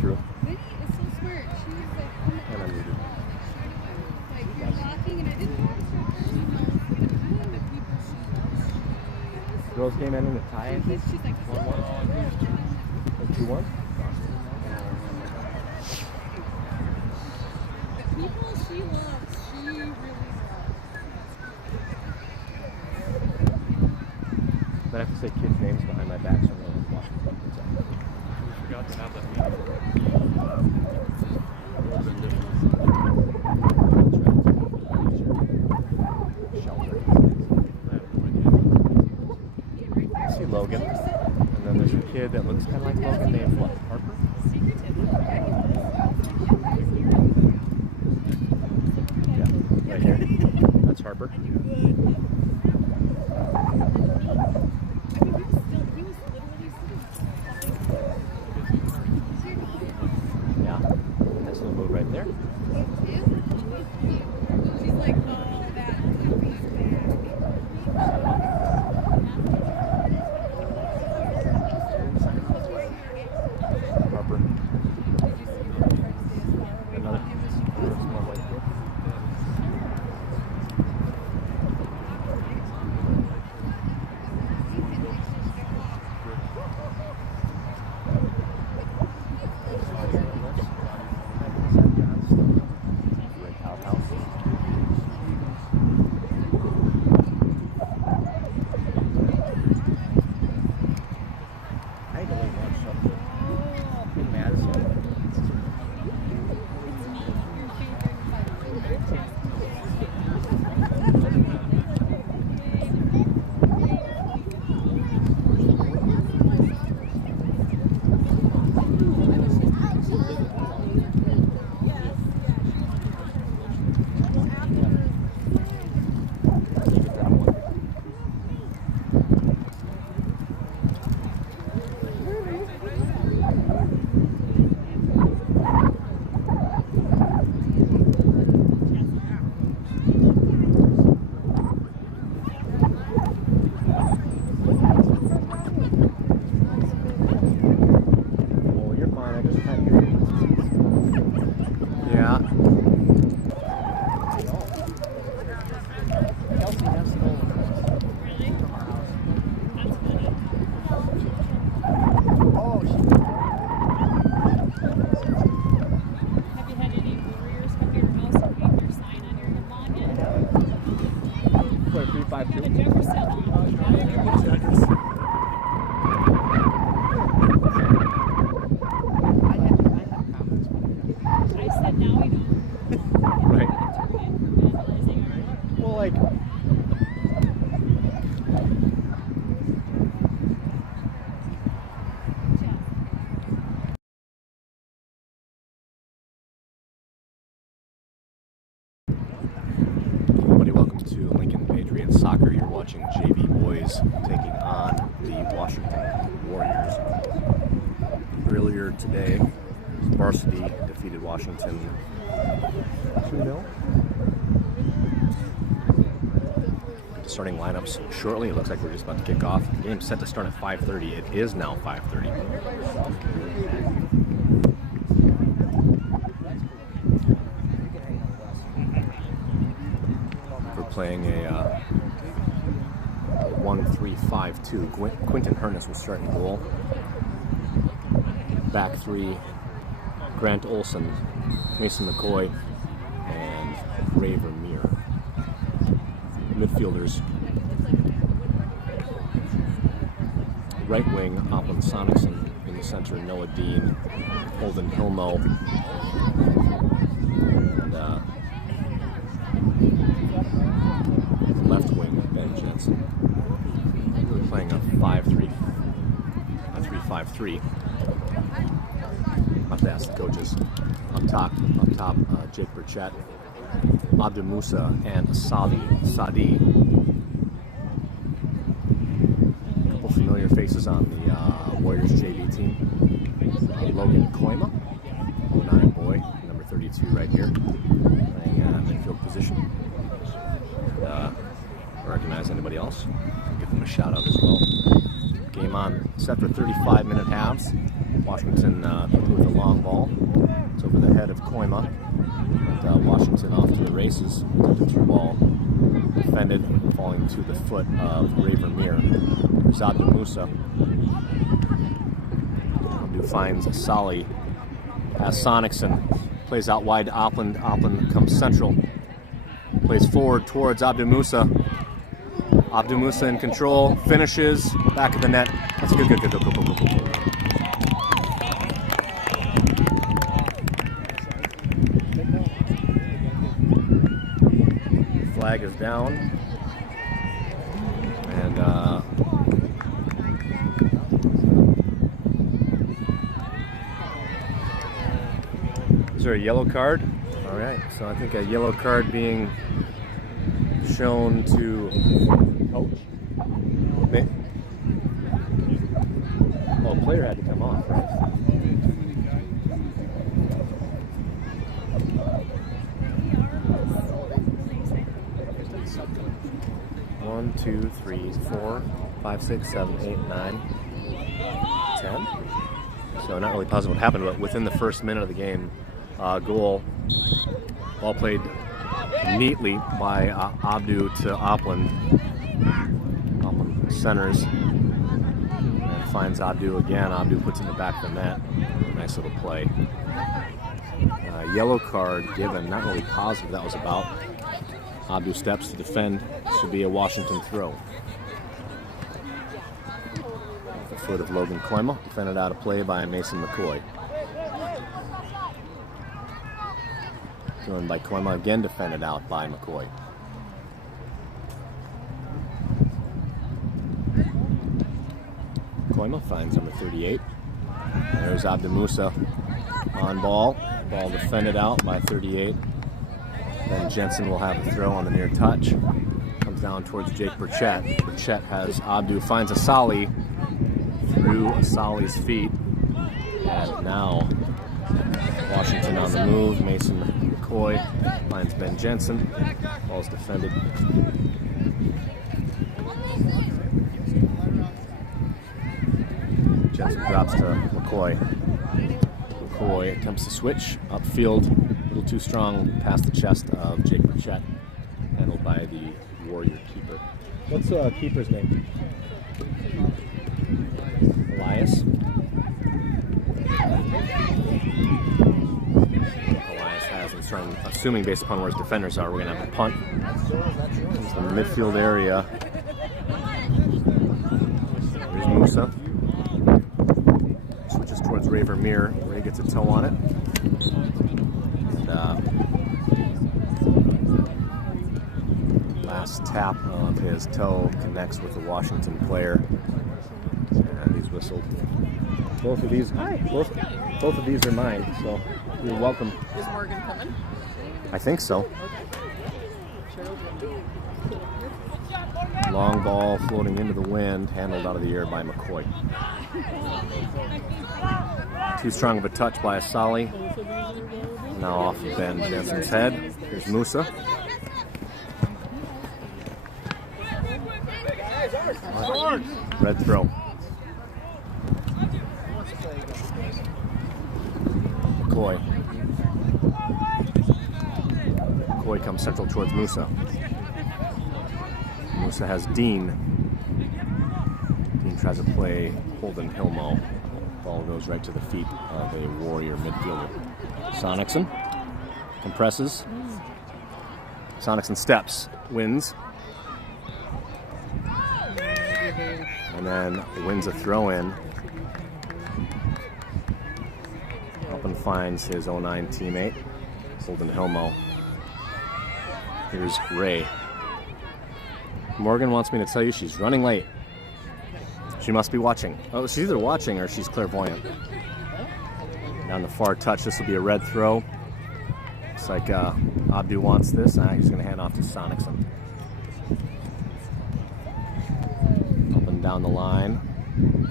through. Vinny is so smart. She was like, oh my And I'm muted. like we were talking and I didn't know the people she loves. Girls game ending a tie, I think. She's like 1-1. 2-1. The people she loves, she really loves. But I have to say kids' names behind my back, so I'm going to watch them. We forgot to have that I see Logan, and then there's a kid that looks kind of like Logan named what? Harper? Yeah, right here. That's Harper. Yeah, that's a little boat right there. She's like, oh, that puppy's back. Harper. Another small white kid. To Lincoln Patriots soccer. You're watching JV boys taking on the Washington Warriors. Earlier today, varsity defeated Washington 2-0. Starting lineups shortly. It looks like we're just about to kick off. The game's set to start at 5:30. It is now 5:30. Playing a 1-3-5-2. Quentin Hernus will start in goal. Back three, Grant Olson, Mason McCoy, and Ray Vermeer. Midfielders, right wing, Oplin Sonicson. In the center, Noah Dean, Holden Hilmo, and left wing, Ben Jensen. We're playing a 3-5-3. I'll have to ask the coaches. Up top, Jake Burchett, Abdul Musa, and Sadi. A couple familiar faces on the Warriors JV team. Logan Koima, 09 boy, number 32 right here, playing midfield position. Recognize anybody else, give them a shout out as well. Game on, set for 35-minute halves. Washington with a long long ball. It's over the head of Koima. And, Washington off to the races. The through ball defended, falling to the foot of Raver-Mir. There's Abdu Musa, who finds Asali. As Sonicson plays out wide to Opland. Opland comes central. Plays forward towards Abdu Musa. Abdu Musa in control, finishes, back of the net. That's good. Go. Flag is down. And is there a yellow card? All right, so I think a yellow card being shown to coach. Oh, player had to come off, right? 1, 2, 3, 4, 5, 6, 7, 8, 9, 10. So not really positive what happened, but within the first minute of the game, goal, ball played neatly by Abdu to Opland. Opland centers and finds Abdu again. Abdu puts in the back of the net. Nice little play. Yellow card given. Not really positive that was about. Abdu steps to defend. This will be a Washington throw. At the foot of Logan Koima. Defended out of play by Mason McCoy. Thrown by Koima, again defended out by McCoy. Koima finds number 38. There's Abdu Musa on ball. Ball defended out by 38. Then Jensen will have a throw on the near touch. Comes down towards Jake Burchett. Burchett has Abdu, finds Asali through Asali's feet. And now Washington on the move. Mason McCoy finds Ben Jensen. Ball's defended. Jensen drops to McCoy. McCoy attempts to switch upfield. A little too strong past the chest of Jake Burchett. Handled by the Warrior keeper. What's the keeper's name? Elias. Elias has, and starting, assuming based upon where his defenders are, we're going to have a punt. Comes from the midfield area. There's Musa. Switches towards Raver-Mir. Ray gets a toe on it. And last tap of his toe connects with the Washington player. And he's whistled. Both of these are mine, so you're welcome. Is Morgan coming? I think so. Long ball floating into the wind, handled out of the air by McCoy. Too strong of a touch by Asali. Now off of Ben Jensen's head. Here's Musa. Red throw. McCoy. McCoy comes central towards Musa. Musa has Dean. Dean tries to play Holden Hilmo. Ball goes right to the feet of a Warrior midfielder. Sonicson compresses. Sonicson steps, wins. And then wins a throw-in. Up and finds his 09 teammate, Holden Hilmo. Here's Ray. Morgan wants me to tell you she's running late. She must be watching. Oh, she's either watching or she's clairvoyant. Down the far touch, this will be a red throw. Looks like Abdu wants this. He's going to hand off to Sonicson. Up and down the line.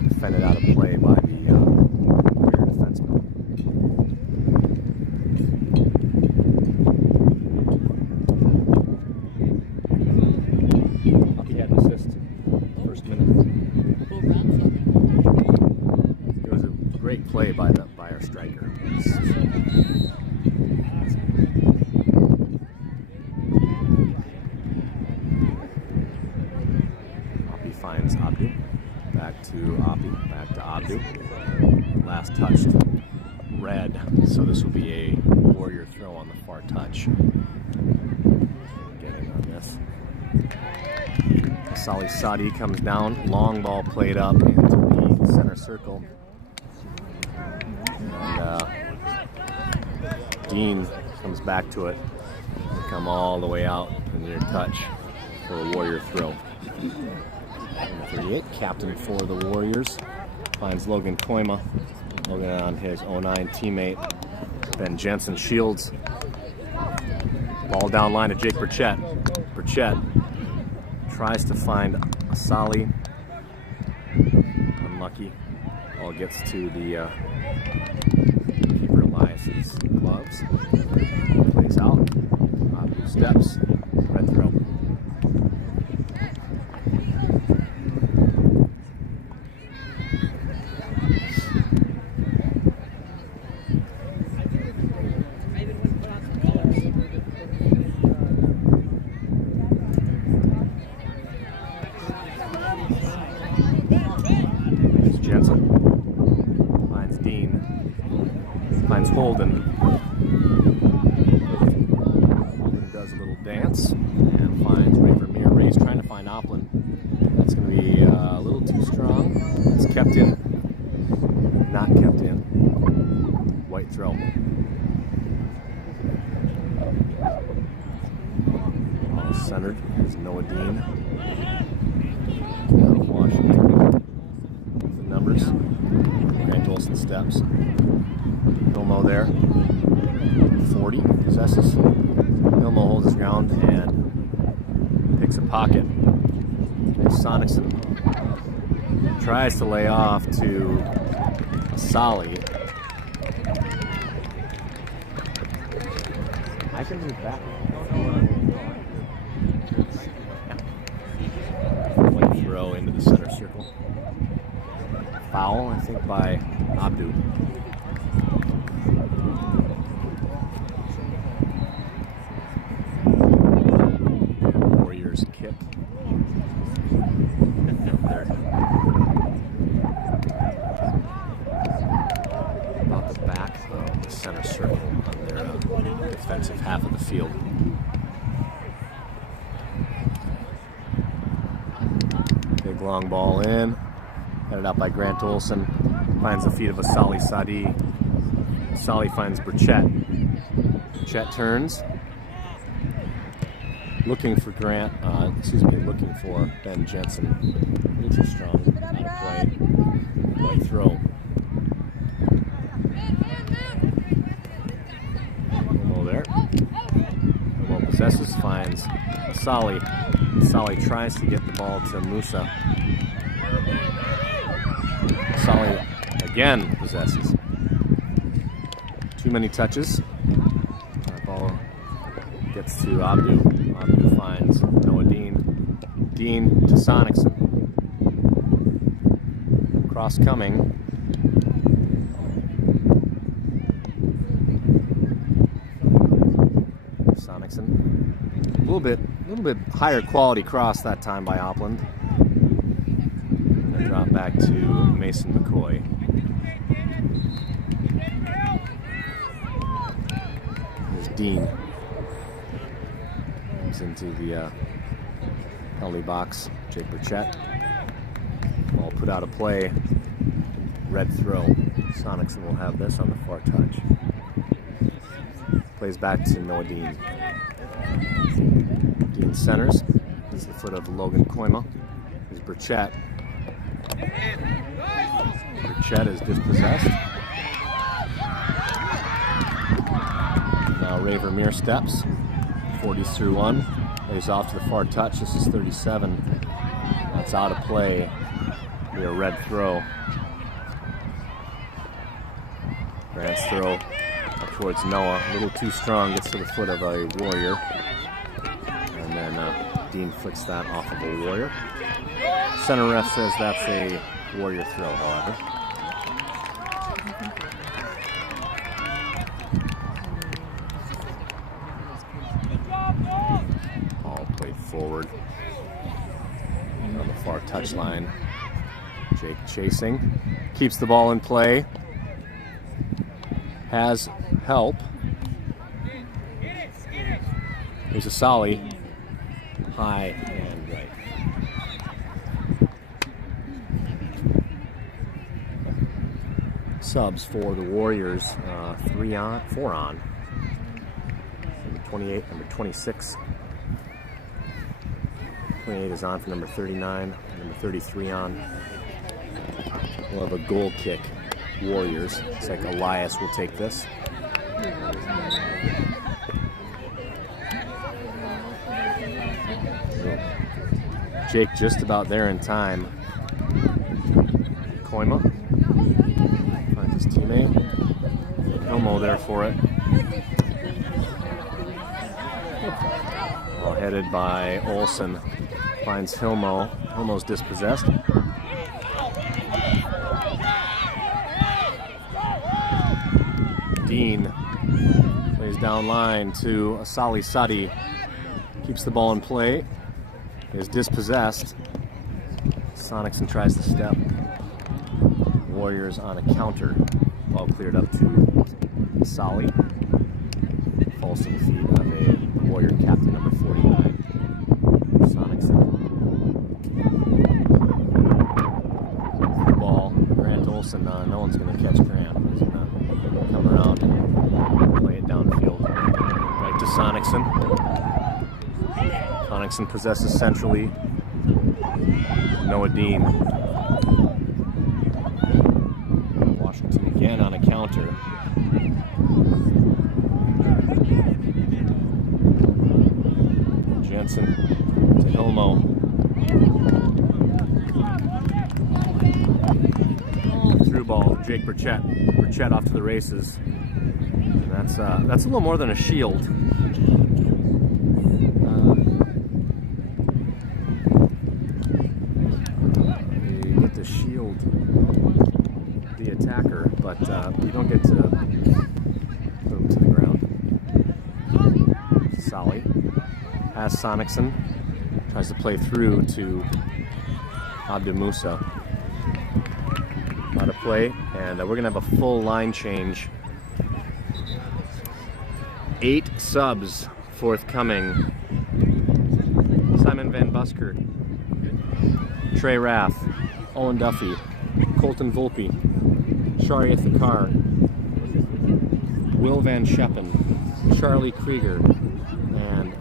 Defended out of play by the Warrior defenseman. Hockey had an assist. First minute. It was a great play by our striker. red. So this will be a Warrior throw on the far touch. Get in on this. Sali Sadi comes down, long ball played up into the center circle. And Dean comes back to it and come all the way out and near touch for a Warrior throw. Number 38, captain for the Warriors, finds Logan Koima. Logan on his 09 teammate, Ben Jensen shields. Ball down line to Jake Burchett. Burchett tries to find Asali. Unlucky. Ball gets to the keeper Elias's gloves. Plays out. Abu steps. Red throw. Holden does a little dance and finds Ray Vermeer. Ray's trying to find Oplin. That's going to be a little too strong. It's kept in. Not kept in. White throw. All centered is Noah Dean. Now Washington with the numbers. Grant Olson steps. Milmo there, 40, possesses. Milmo holds his ground and picks a pocket. Sonicson tries to lay off to Asali. I can move back. White throw into the center circle. Foul, I think, by Abdu. Kick. There. About the back of the center circle on their defensive half of the field. Big long ball in. Headed out by Grant Olson. Finds the feet of Asali Sadi. Asali finds Burchett. Burchett turns. Looking for looking for Ben Jensen. A little too strong. Out of play. White throw. Low there. Low possesses, finds Asali. Asali tries to get the ball to Musa. Asali again possesses. Too many touches. Ball gets to Abdu. Abdu finds Noah Dean. Dean to Sonicson. Cross coming. Sonicson. A little bit higher quality cross that time by Opland. And then drop back to Mason McCoy. There's Dean. Into the penalty box. Jake Burchett. Ball put out of play. Red throw. Sonicson will have this on the far touch. Plays back to Noah Dean. Dean centers. This is the foot of Logan Koima. Here's Burchett. Burchett is dispossessed. Now Ray Vermeer steps. 40s through one, lays off to the far touch. This is 37. That's out of play. Be a red throw. Grant's throw up towards Noah. A little too strong, gets to the foot of a Warrior. And then Dean flicks that off of a Warrior. Center ref says that's a Warrior throw, however. Forward on the far touchline. Jake chasing, keeps the ball in play. has help. Here's a Solly, high and right. Subs for the Warriors, 4 on. Number 28, number 26. 28 is on for number 39, number 33 on. We'll have a goal kick, Warriors. Looks like Elias will take this. Jake just about there in time. Koima finds his teammate. Elmo there for it. Well headed by Olsen. Finds Hilmo. Hilmo's dispossessed. Dean plays down line to Asali Sadi. Keeps the ball in play. Is dispossessed. Sonicson tries to step. Warriors on a counter. Ball cleared up to Sally. Falls to the feet of a Warrior captain, number 49. Sonicson. Ball. Grant Olsen. No one's going to catch Grant. He's going to come around and play it downfield. Right to Sonicson. Sonicson possesses centrally. Noah Dean. Washington again on a counter. Jensen to Hilmo. Through ball, Jake Burchett. Burchett off to the races. And that's a little more than a shield. You get to shield the attacker, but you don't get to put him to the ground. Solly has Sonicson. Tries to play through to Abdu Musa. Out of play, and we're going to have a full line change. 8 subs forthcoming. Simon Van Busker, Trey Raff, Owen Duffy, Colton Volpe, Shari Thakar, Will Van Scheppen, Charlie Krieger, and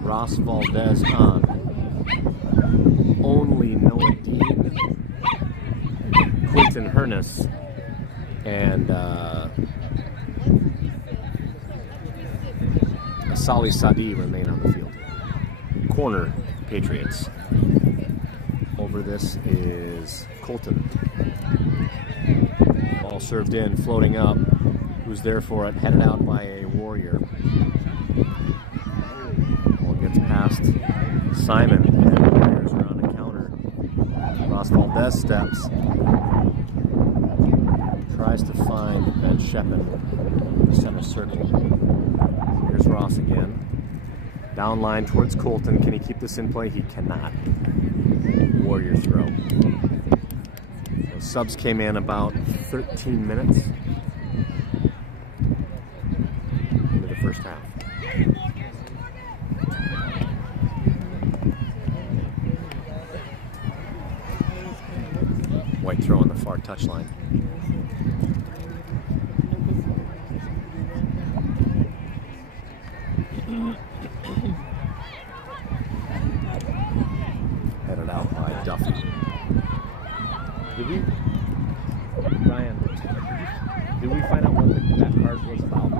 Ross Valdez on. Only Noah Dean, Quinton Hernus, and Asali Sadi remain on the field. Corner, Patriots. Over this is Colton. Ball served in, floating up. Who's there for it? Headed out by a Warrior. Ball gets past Simon, and the Warriors are on a counter. Ross Valdez steps. Tries to find Ben Scheppen in the center circle. Here's Ross again. Down line towards Colton. Can he keep this in play? He cannot. Warrior throw. So subs came in about 13 minutes into the first half. White throw on the far touchline. Headed out by Duffy. Did we, Ryan, did we find out what that card was about?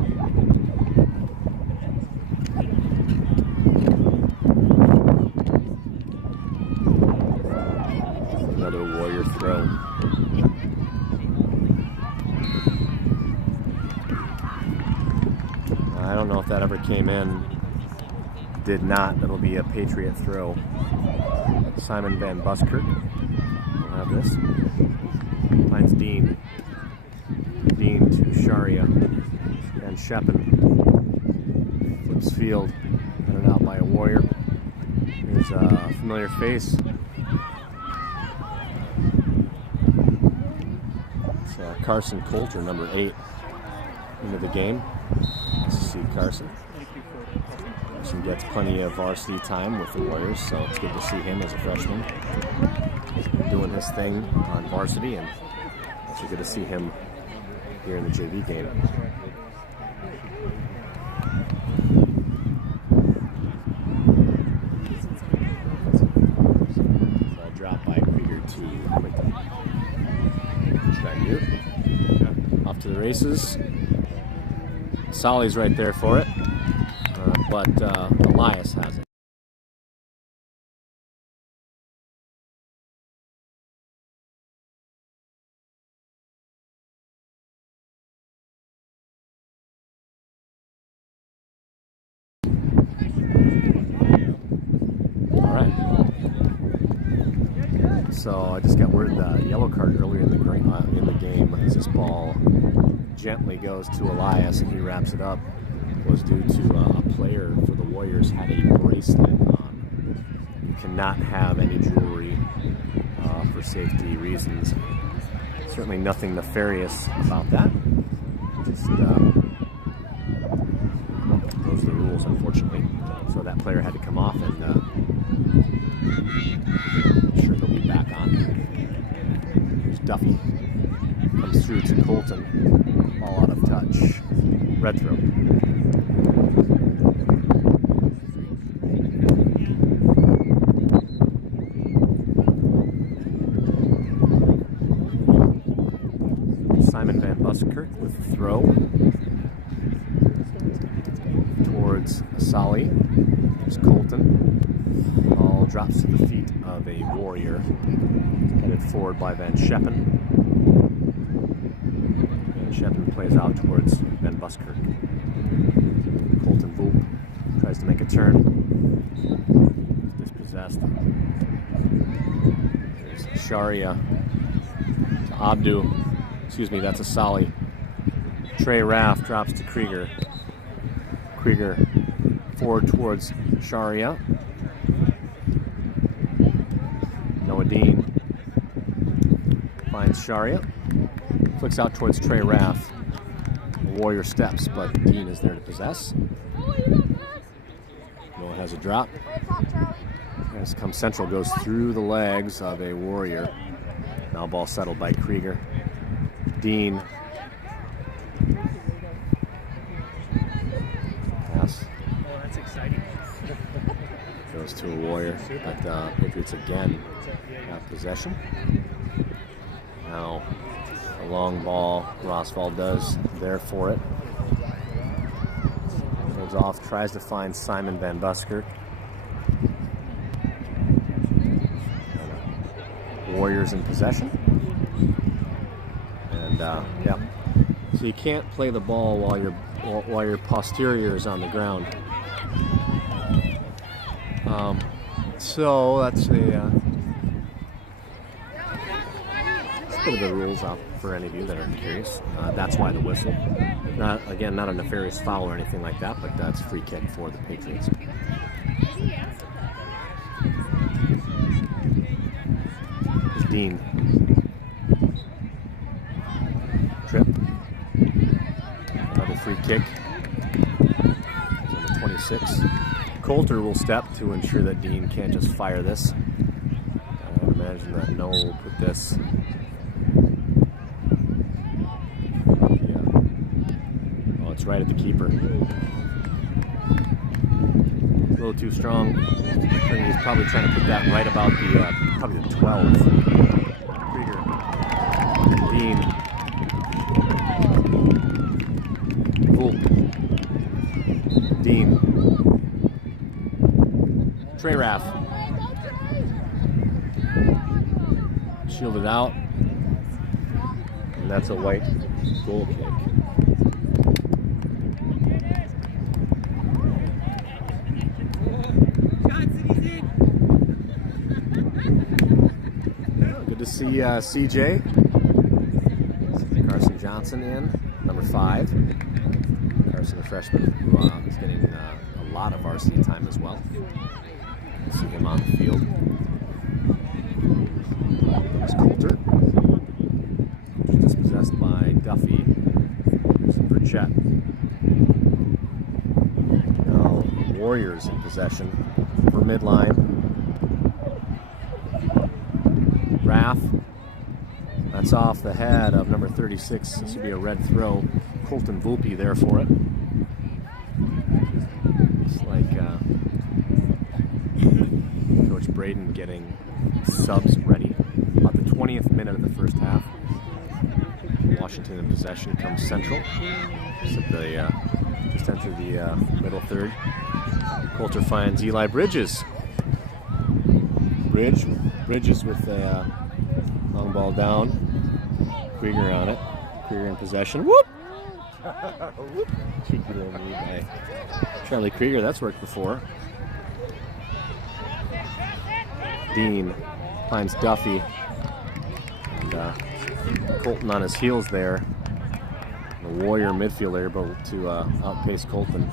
Another Warrior throw. I don't know if that ever came in. Did not. That'll be a Patriot throw. Simon Van Busker will have this. Finds Dean. Dean to Sharia. And Scheppen. Flips field. Headed out by a Warrior. Here's a familiar face. It's Carson Coulter, number 8. into the game. Nice to see Carson. Carson gets plenty of varsity time with the Warriors, so it's good to see him as a freshman doing his thing on varsity, and it's good to see him here in the JV game. So a drop by Krieger to Yankton. Try mute. Off to the races. Solly's right there for it, but Elias has it. So I just got word the yellow card earlier in the game as this ball gently goes to Elias and he wraps it up was due to a player for the Warriors had a bracelet on. You cannot have any jewelry for safety reasons. Certainly nothing nefarious about that. Just those are the rules, unfortunately. So that player had to come off, and I'm sure he'll be back on. Here's Duffy. Comes through to Colton. Ball out of touch. Red throw. Simon Van Buskirk with the throw towards Solly. There's Colton. Ball drops to the feet of a Warrior. Headed forward by Van Scheppen. Van Scheppen plays out towards Van Buskirk. Colton Voop tries to make a turn. Dispossessed. There's Sharia to Abdu. Excuse me, that's a Solly. Trey Raff drops to Krieger. Krieger forward towards Sharia. Noah Dean finds Sharia. Flicks out towards Trey Raff. Warrior steps, but Dean is there to possess. Noah has a drop. As comes central, goes through the legs of a Warrior. Now ball settled by Krieger. Dean. Pass. Oh, that's exciting. Goes to a Warrior. But Patriots again have possession. Now a long ball. Roswald does there for it. Holds off. Tries to find Simon Van Buskirk. Warriors in possession. And yeah, so you can't play the ball while your posterior is on the ground. So that's a bit of the rules out for any of you that are curious. That's why the whistle. Not a nefarious foul or anything like that, but that's free kick for the Patriots. There's Dean. Trip. Another free kick. He's on the 26. Coulter will step to ensure that Dean can't just fire this. I would imagine that Noah will put this. Yeah. Oh, it's right at the keeper. A little too strong. I think he's probably trying to put that right about the probably the 12. Krieger. Dean. Dean. Trey Raff. Shielded out. And that's a white goal kick. Good to see CJ. Carson Johnson in, number 5. Carson, a freshman who is getting a lot of varsity time as well. See him on the field. There's Coulter. Dispossessed by Duffy. There's Burchett. Now, Warriors in possession for midline. Raff. That's off the head of number 36. This would be a red throw. Colton Volpe there for it. It's like Coach Braden getting subs ready. About the 20th minute of the first half. Washington in possession comes Central. Just enter the middle third. Coulter finds Eli Bridges. Bridges with a long ball down. Krieger on it. Krieger in possession. Whoop! Cheeky little move by Charlie Krieger. That's worked before. Dean finds Duffy. And Colton on his heels there. The Warrior midfielder able to outpace Colton.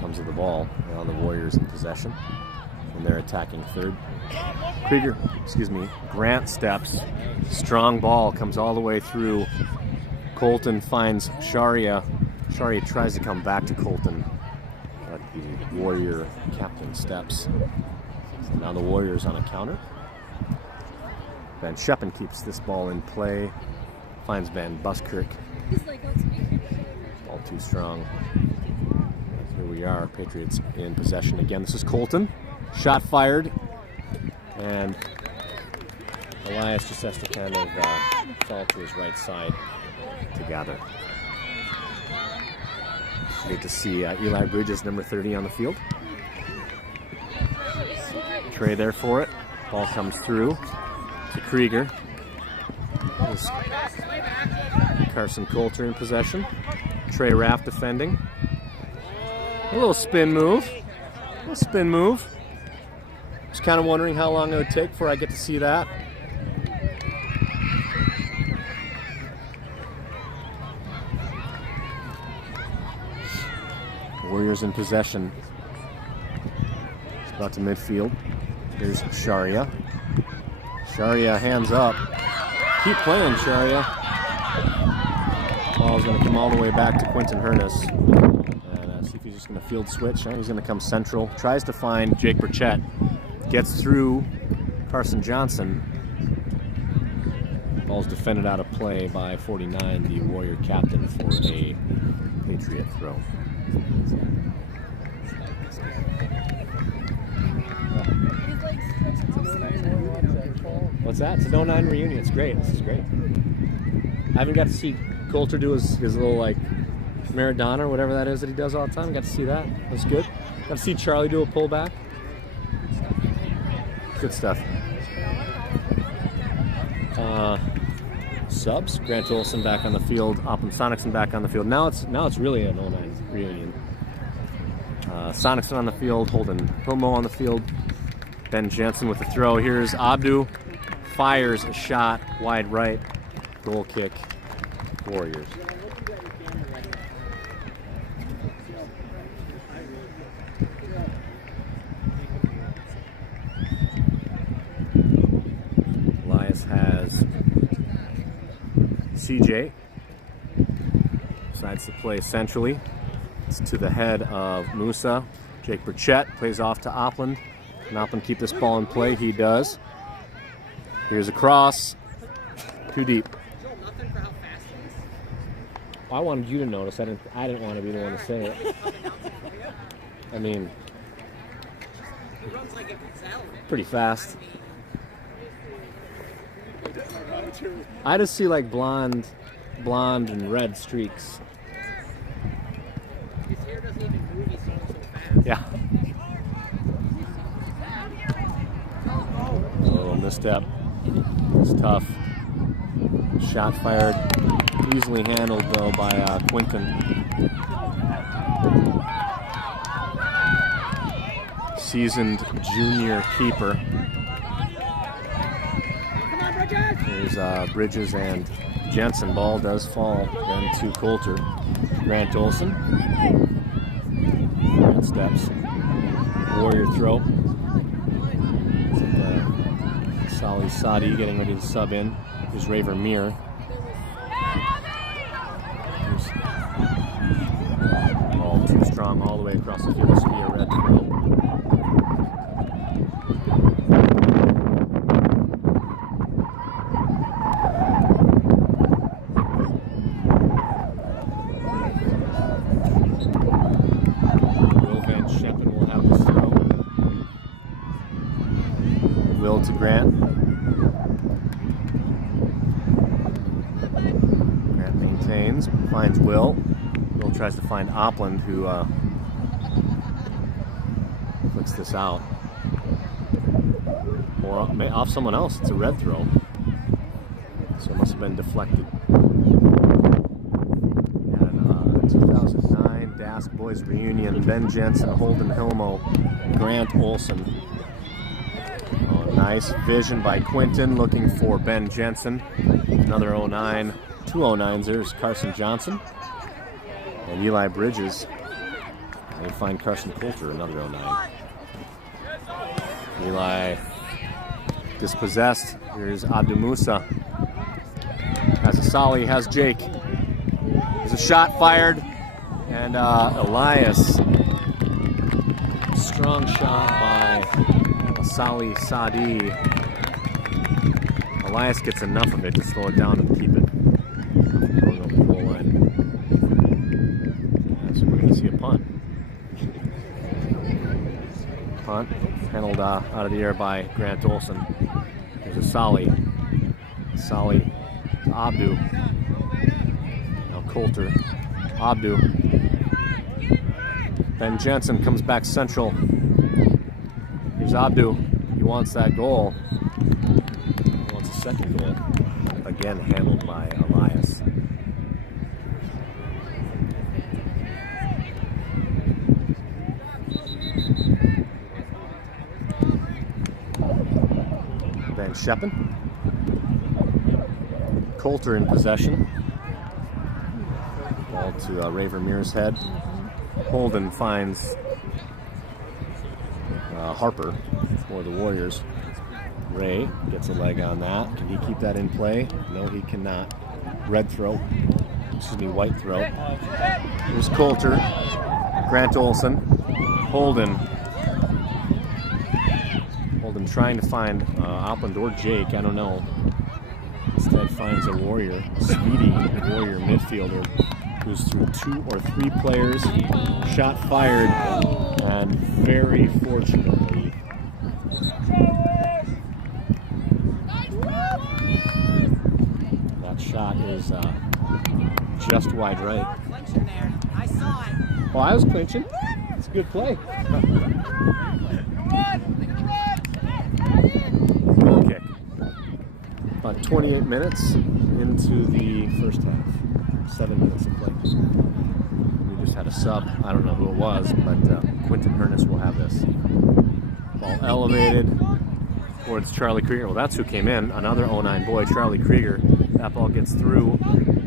Comes with the ball. Now the Warriors in possession. And they're attacking third. Grant steps. Strong ball comes all the way through. Colton finds Sharia. Sharia tries to come back to Colton, but the Warrior captain steps. So now the Warriors on a counter. Van Scheppen keeps this ball in play. Finds Van Buskirk. Ball too strong. Here we are, Patriots in possession again. This is Colton. Shot fired. And Elias just has to kind of fall to his right side to gather. Great to see Eli Bridges, number 30, on the field. Trey there for it. Ball comes through to Krieger. There's Carson Coulter in possession. Trey Raff defending. A little spin move. Just kind of wondering how long it would take before I get to see that. Warriors in possession. It's about to midfield. Here's Sharia. Sharia hands up. Keep playing, Sharia. Ball's going to come all the way back to Quentin Hernus. And see if he's just going to field switch. He's going to come central. Tries to find Jake Burchett. Gets through Carson Johnson. Ball's defended out of play by 49, the Warrior captain, for a Patriot throw. What's that? It's an 09 reunion. It's great. This is great. I haven't got to see Coulter do his little like Maradona or whatever that is that he does all the time. Got to see that. That's good. Got to see Charlie do a pullback. Good stuff. Subs. Grant Olson back on the field. Oppen Sonicson back on the field. Now it's really an 09 reunion. Sonicson on the field. Holden Pomo on the field. Ben Jensen with the throw. Here's Abdu. Fires a shot wide right. Goal kick. Warriors. Elias has CJ. Decides to play centrally. It's to the head of Musa. Jake Burchett plays off to Oppland. Can Oppland keep this ball in play? He does. Here's a cross. Too deep. I wanted you to notice. I didn't want to be the one to say it. I mean, pretty fast. I just see like blonde and red streaks. His hair doesn't even move, he's going so fast. Yeah. A little misstep. It's tough. Shot fired. Easily handled though by Quinton. Seasoned junior keeper. There's Bridges and Jensen. Ball does fall then to Coulter. Grant Olson. Grant steps. Warrior throw. Sali Sadi getting ready to sub in. Here's Raver Mir. Here's strong all the way across the field. This will be a red throw. To Grant. Grant maintains, finds Will. Will tries to find Opland, who flicks this out. Or off someone else. It's a red throw. So it must have been deflected. And 2009 Dask Boys Reunion, Ben Jensen, Holden Hilmo, Grant Olson. Nice vision by Quinton, looking for Ben Jensen. Another 09. 2 09s. There's Carson Johnson. And Eli Bridges. They find Carson Coulter, another 09. Eli dispossessed. Here's Abdu Musa. Has a Sali, has Jake. There's a shot fired. And Elias. Strong shot by Sali Sadi. Elias gets enough of it to slow it down and keep it going over the goal line. So we're going to see a punt. Punt handled out of the air by Grant Olson. There's a Sali. Sali to Abdu. Now Coulter. Abdu. Ben Jensen comes back central. Here's Abdu. He wants that goal. He wants a second goal. Again, handled by Elias. Van Scheppen. Coulter in possession. Ball to Ray Vermeer's head. Holden finds Harper for the Warriors. Ray gets a leg on that. Can he keep that in play? No, he cannot. Red throw. Excuse me, white throw. Here's Coulter. Grant Olson. Holden. Holden trying to find Opland or Jake. I don't know. Instead finds a Warrior. Speedy Warrior midfielder who's through 2 or 3 players. Shot fired. And very fortunately, that shot is just wide right. Clinching there. I saw it. Well, I was clinching. It's a good play. Goal kick. About 28 minutes into the first half. 7 minutes of play. We just had a sub. I don't know who it was, but Quinton Hernus will have this. Ball elevated towards Charlie Krieger. Well, that's who came in. Another 09 boy, Charlie Krieger. That ball gets through.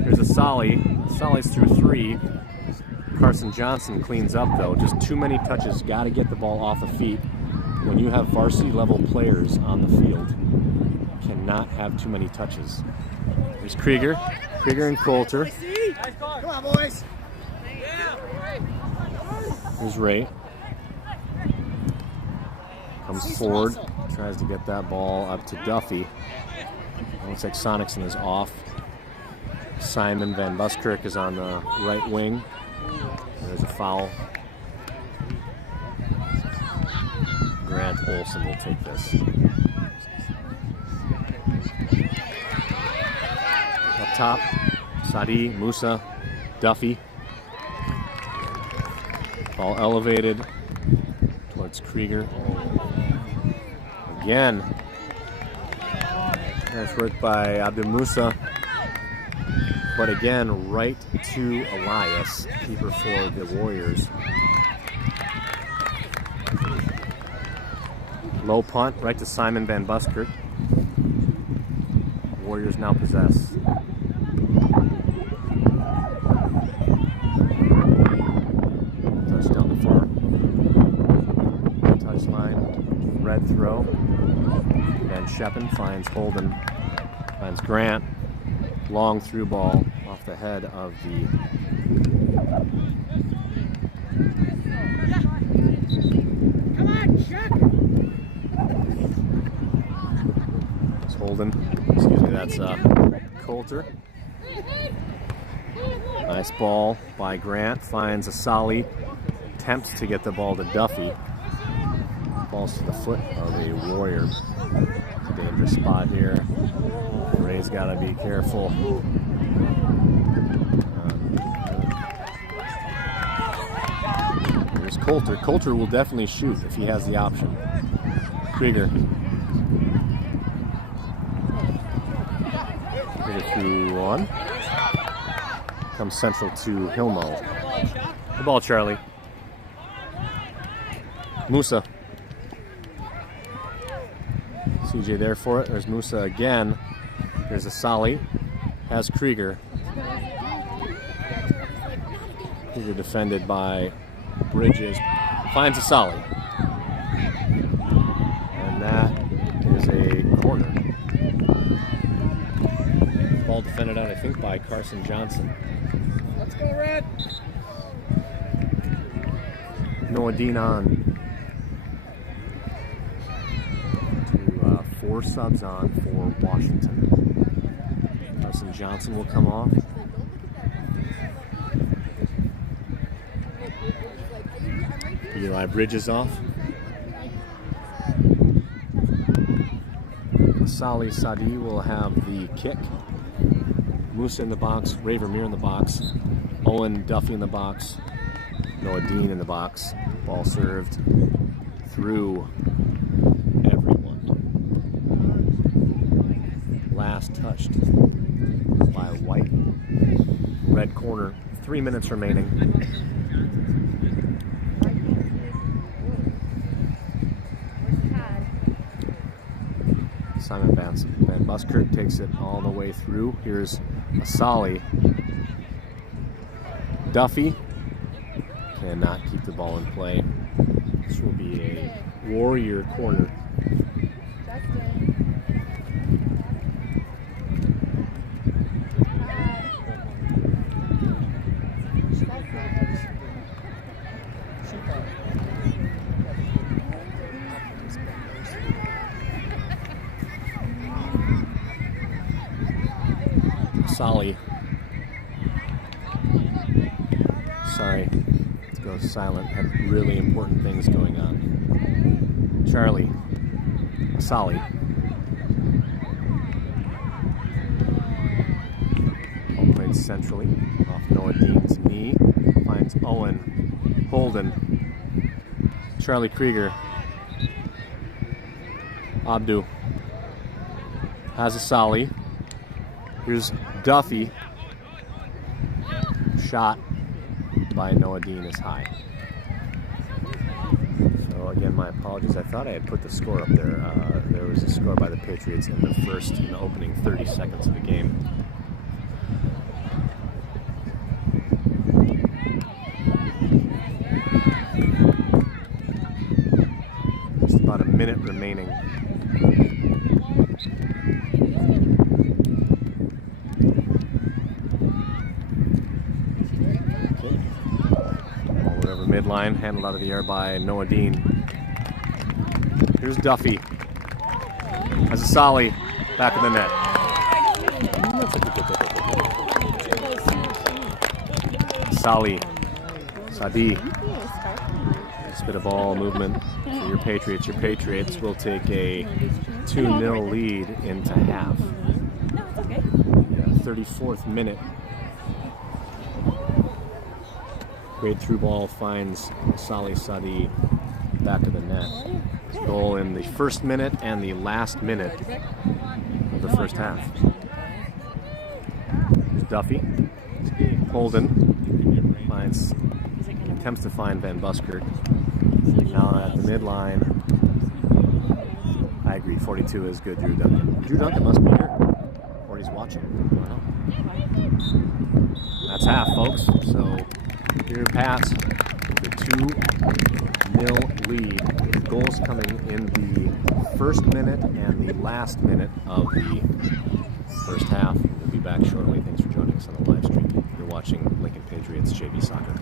Here's a Sali. Sali's through 3. Carson Johnson cleans up, though. Just too many touches. Got to get the ball off the feet. When you have varsity level players on the field, you cannot have too many touches. Here's Krieger. Krieger and Coulter. Come on, boys. Here's Ray. Comes forward. Tries to get that ball up to Duffy. Looks like Sonicson is off. Simon Van Buskirk is on the right wing. There's a foul. Grant Olson will take this. Up top, Sadi, Musa, Duffy. Ball elevated towards Krieger. Again. Nice work by Abdu Musa. But again, right to Elias, keeper for the Warriors. Low punt, right to Simon Van Buskirk. Warriors now possess. Touchdown to far. Touchline, red throw. Van Scheppen finds Holden, finds Grant. Long through ball off the head of the Holden. Excuse me, that's Coulter. Nice ball by Grant. Finds Asali. Attempts to get the ball to Duffy. Falls to the foot of a Warrior. It's a dangerous spot here. Ray's got to be careful. Here's Coulter. Coulter will definitely shoot if he has the option. Krieger. Krieger through one. Comes central to Hilmo. The ball, Charlie. Musa. CJ there for it. There's Musa again. There's Asali. Has Krieger. Krieger defended by Bridges. Finds Asali. And that is a corner. Ball defended out, I think, by Carson Johnson. Let's go, Red. Noah Dean on. Four subs on for Washington. Carson Johnson will come off. Eli Bridges off. Sali Sadi will have the kick. Musa in the box. Ray Vermeer in the box. Owen Duffy in the box. Noah Dean in the box. Ball served through everyone. Last touched by White. Red corner. 3 minutes remaining. Simon Van Buskirk takes it all the way through. Here's Asali. Duffy cannot keep the ball in play. This will be a Warrior corner. Asali. Sorry, let's go silent. Had really important things going on. Charlie. Asali. Ball played centrally. Off Noah Dean's knee. Finds Owen. Holden. Charlie Krieger. Abdu. Has Asali. Here's Duffy. Shot by Noah Dean is high. So again, my apologies. I thought I had put the score up there. There was a score by the Patriots in the opening 30 seconds of the game. Just about a minute remaining. Midline, handled out of the air by Noah Dean. Here's Duffy. Has Asali back of the net. Asali. Sadi. Just a bit of ball movement for your Patriots. Your Patriots will take a 2-0 lead into half. 34th minute. Great through ball finds Sali Sadi back of the net. Goal in the first minute and the last minute of the first half. Here's Duffy. Holden attempts to find Van Buskirk. Now at the midline. I agree, 42 is good, Drew Duncan. Drew Duncan must be here, or he's watching. Wow. That's half, folks. So here Pats, the 2-0 lead, with goals coming in the first minute and the last minute of the first half. We'll be back shortly. Thanks for joining us on the live stream. You're watching Lincoln Patriots JV Soccer.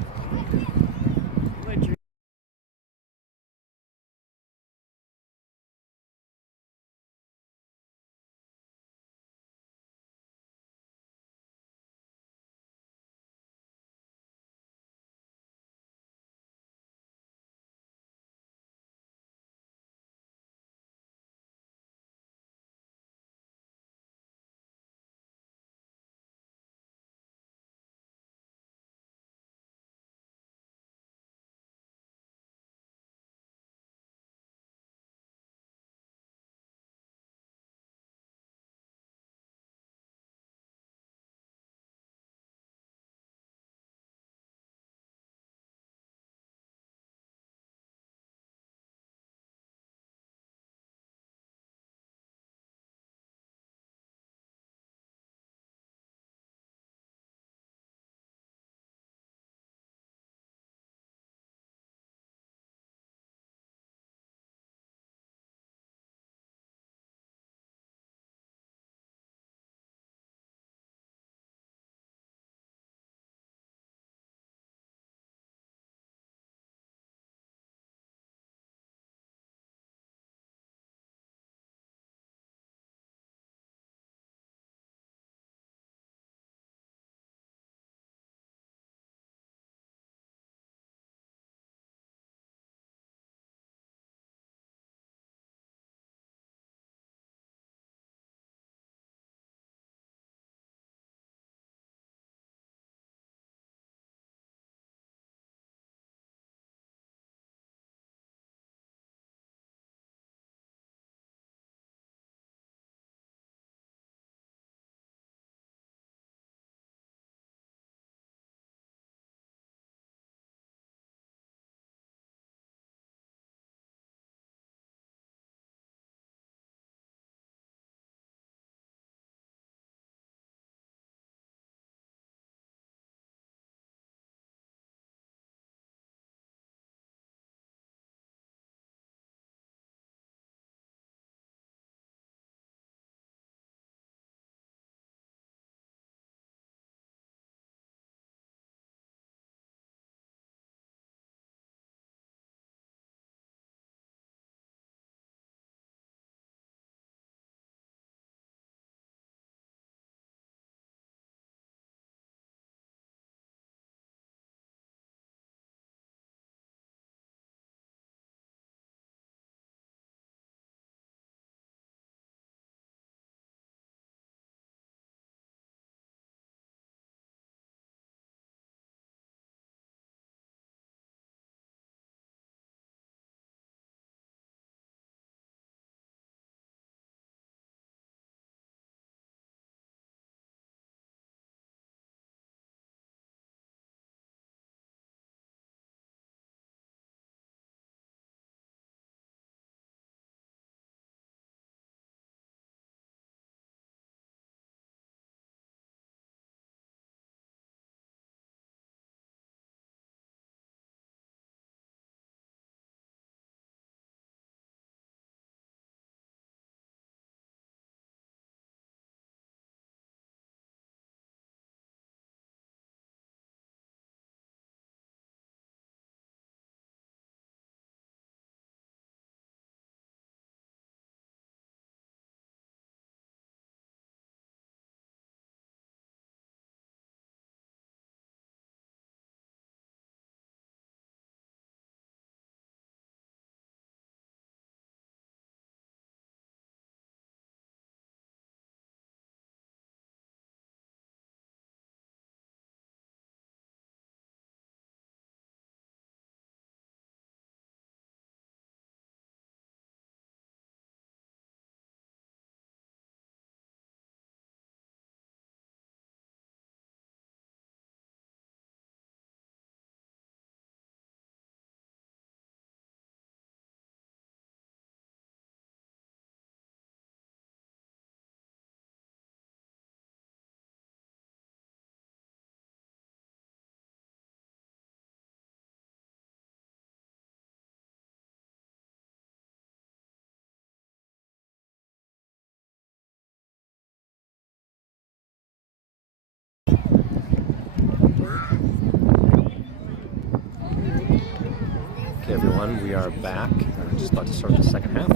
Okay, everyone, we are back. Just about to start the second half.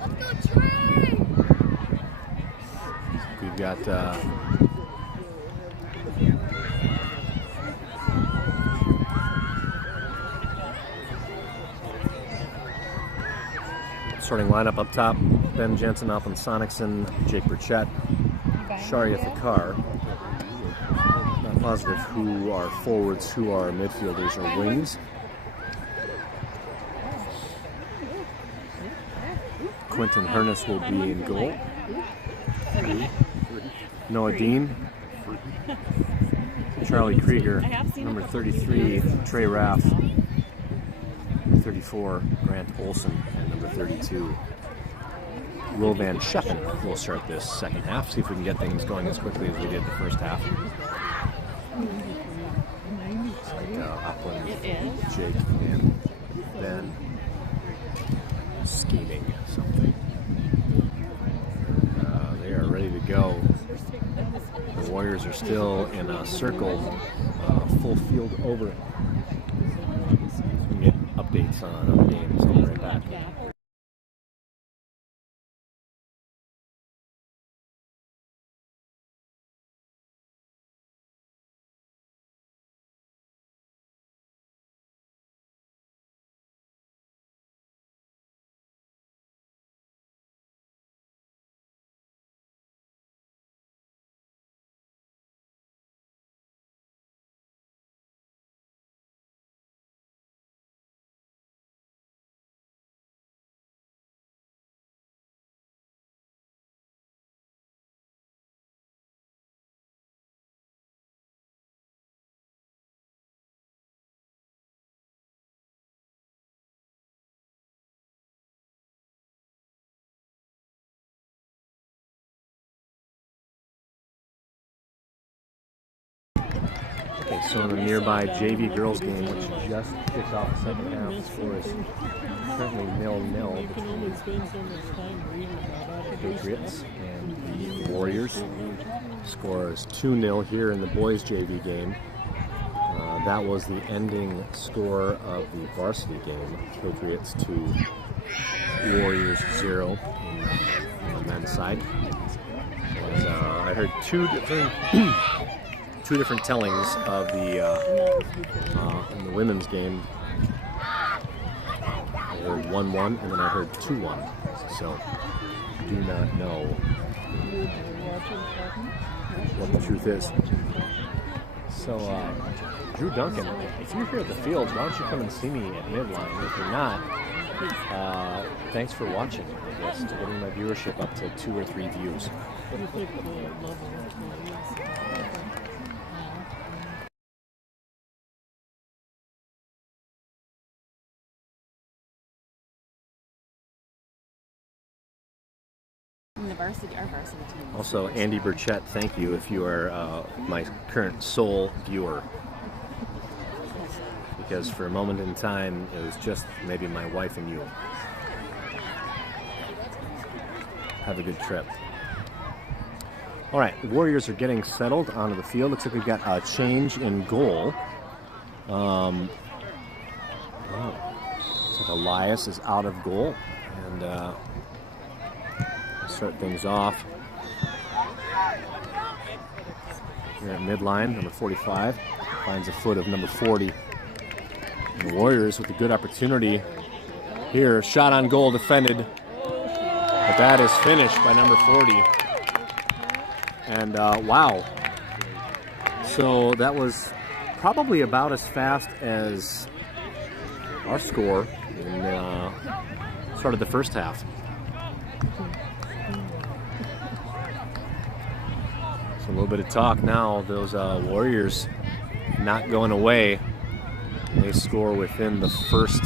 Let's go, Trey! We've got starting lineup up top: Ben Jensen, Alpin Sonicson, Jake Burchett, Sharia Thakar. Not positive who are forwards, who are midfielders or wings. Quentin Hernus will be in goal. Noah Dean, Charlie Krieger, number 33, Trey Raff, number 34, Grant Olson, and number 32, Will Van Scheffen will start this second half. See if we can get things going as quickly as we did the first half. It's like Upland, Jake, and Ben scheming something. They are ready to go. The Warriors are still in a circle, full field over. We get updates on other games. I'll be right back. Okay, so in the nearby JV girls game, which just kicks off the second half, the score is currently 0-0 between the Patriots and the Warriors. Score is 2-0 here in the boys JV game. That was the ending score of the varsity game. Patriots 2, Warriors 0 on the men's side. And, I heard two different tellings of the in the women's game. I heard 1-1 and then I heard 2-1. So do not know what the truth is. So Drew Duncan, if you're here at the field, why don't you come and see me at midline? If you're not, thanks for watching, I guess, to getting my viewership up to 2 or 3 views. Our varsity team. Also, Andy Burchett, thank you if you are my current sole viewer. Because for a moment in time, it was just maybe my wife and you. Have a good trip. All right, the Warriors are getting settled onto the field. Looks like we've got a change in goal. Looks like Elias is out of goal. And start things off here at midline. Number 45 finds a foot of number 40. And the Warriors with a good opportunity here. Shot on goal defended, but that is finished by number 40. And wow. So that was probably about as fast as our score in started the first half. So a little bit of talk now. Those Warriors not going away. They score within the first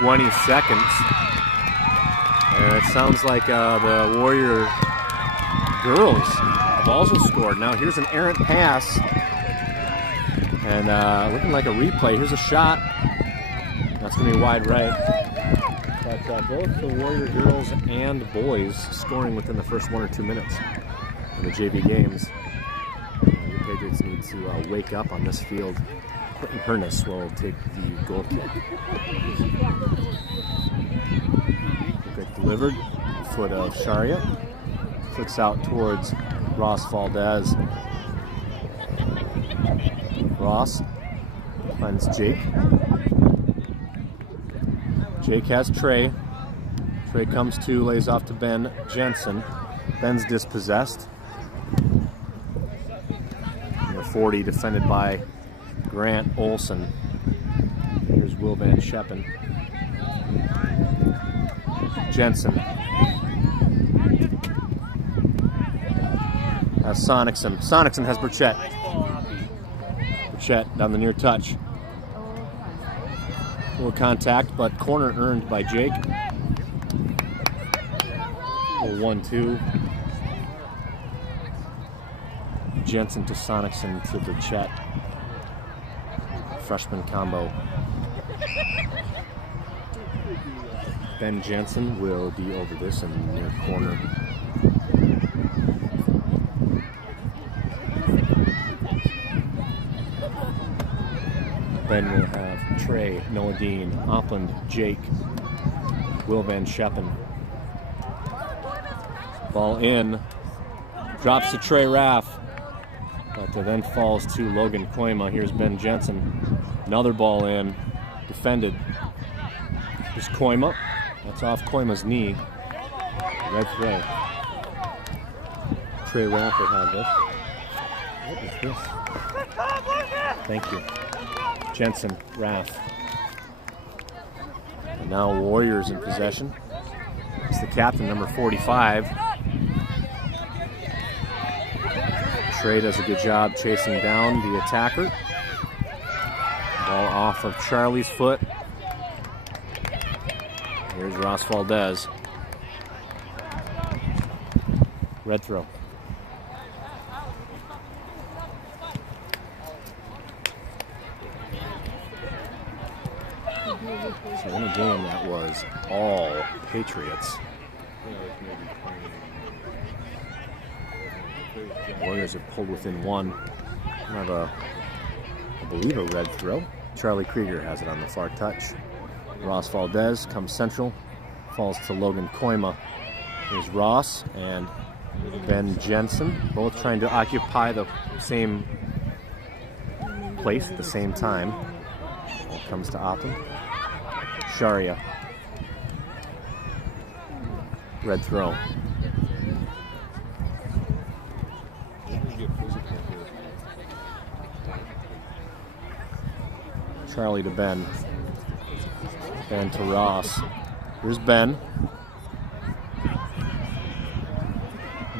20 seconds. And it sounds like the Warrior girls have also scored. Now here's an errant pass. And looking like a replay. Here's a shot. That's going to be wide right. But both the Warrior girls and boys scoring within the first 1 or 2 minutes in the JV games. Patriots need to wake up on this field. Quentin Hernus will take the goal kick. Good delivered. Foot of Sharia. Flicks out towards Ross Valdez. Ross finds Jake. Jake has Trey. Trey comes to, lays off to Ben Jensen. Ben's dispossessed. Number 40 defended by Grant Olson. Here's Will Van Scheppen. Jensen has Sonicson. Sonicson has Burchett. Burchett down the near touch. Little contact, but corner earned by Jake. 1-2. Jensen to Sonicson to Burchett. Freshman combo. Ben Jensen will be over this in the near corner. Ben will have Trey, Noah Dean, Opland, Jake, Will Van Scheppen. Ball in, drops to Trey Raff, but then falls to Logan Koima. Here's Ben Jensen. Another ball in, defended. Here's Koima. That's off Koima's knee. Red throw. Trey Raff will have this. What is this? Thank you. Jensen, Raff. And now Warriors in possession. It's the captain, number 45. Trey does a good job chasing down the attacker. Ball off of Charlie's foot. Here's Ross Valdez. Red throw. So in a game that was all Patriots, Warriors have pulled within one. We have I believe, a red throw. Charlie Krieger has it on the far touch. Ross Valdez comes central, falls to Logan Koima. Here's Ross and Ben Jensen, both trying to occupy the same place at the same time. Ball comes to Opland. Sharia. Red throw. Charlie to Ben. Ben to Ross. Here's Ben.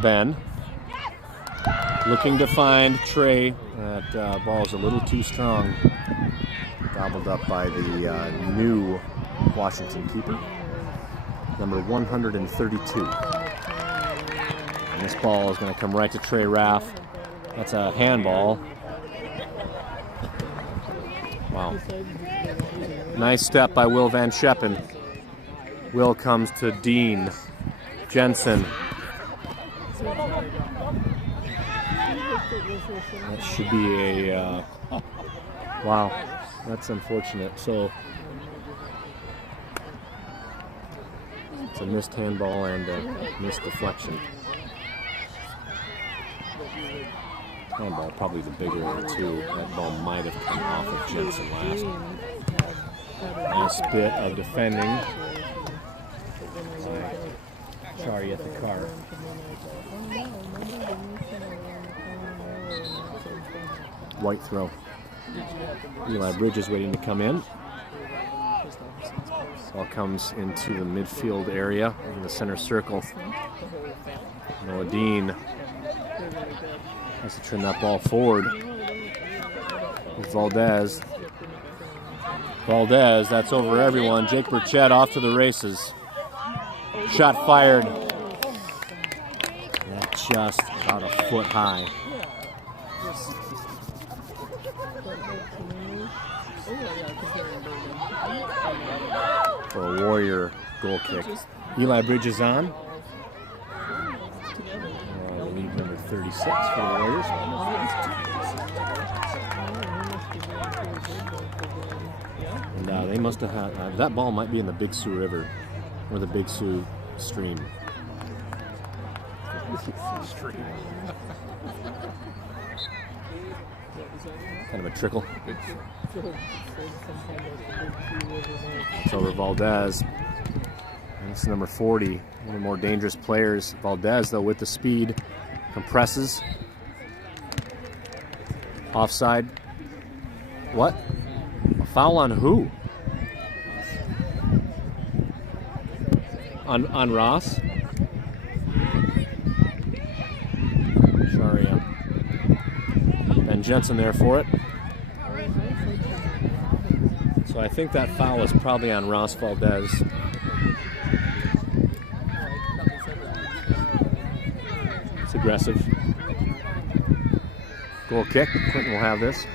Ben. Looking to find Trey. That ball is a little too strong. Gobbled up by the new Washington keeper. Number 132. And this ball is going to come right to Trey Raff. That's a handball. Wow. Nice step by Will Van Scheppen. Will comes to Dean. Jensen. That should be a... wow, that's unfortunate. So it's a missed handball and a missed deflection. Handball, probably the bigger of the two. That ball might have come off of Jensen last. Nice bit of defending by Chari at the car. White throw. Eli Bridges waiting to come in. Ball comes into the midfield area in the center circle. Noah Dean has to turn that ball forward. With Valdez. Valdez, that's over everyone. Jake Burchett off to the races. Shot fired. That just about a foot high. For a Warrior goal kick. Eli Bridges on. Lead number 36 for the Warriors. And they must have had, that ball might be in the Big Sioux River or the Big Sioux Stream. Kind of a trickle. It's over Valdez. And this is number 40, one of the more dangerous players. Valdez, though, with the speed, compresses. Offside. What? A foul on who? On Ross? Sharia. Ben Jensen there for it. So I think that foul is probably on Ross Valdez. It's aggressive. Goal kick. Clinton will have this.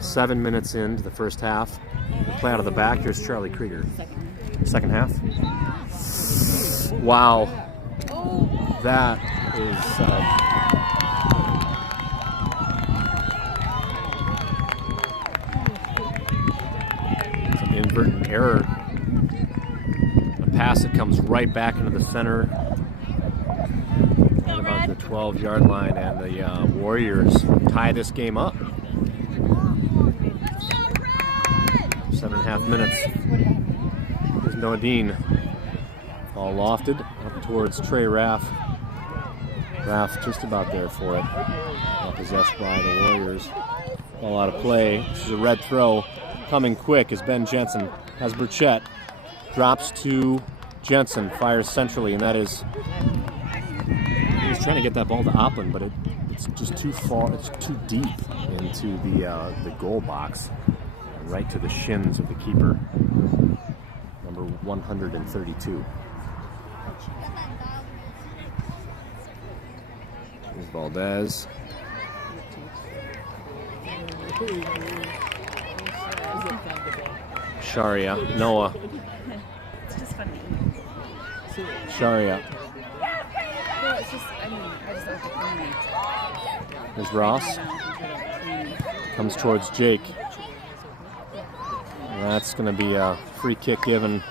7 minutes into the first half. We'll play out of the back. Here's Charlie Krieger. Second half. Wow. That is... some inadvertent error. A pass that comes right back into the center. At about the 12-yard line, and the Warriors tie this game up. 7.5 minutes. There's Noah Dean. Ball lofted up towards Trey Raff. Raff just about there for it. Now possessed by the Warriors. Ball out of play. This is a red throw. Coming quick is Ben Jensen. Has Burchett. Drops to Jensen. Fires centrally, and that is... He's trying to get that ball to Oppland, but it's just too far. It's too deep into the goal box. Right to the shins of the keeper. Number 132. Here's Valdez. Sharia. Noah. It's just funny. Sharia. Well, it's just, I just like the cleaning. There's Ross. Comes towards Jake. And that's going to be a free kick given.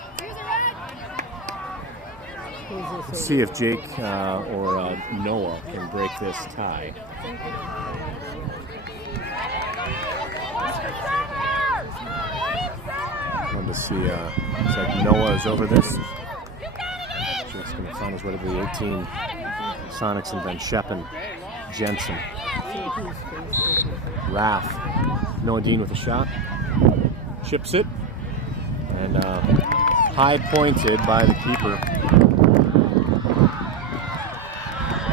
Let's see if Jake or Noah can break this tie. Wanted to see, looks like Noah is over this. Jake's going to find his way to the 18. Sonics and then Sheppen. Jensen. Raff. Noah Dean with a shot. Chips it. And high pointed by the keeper.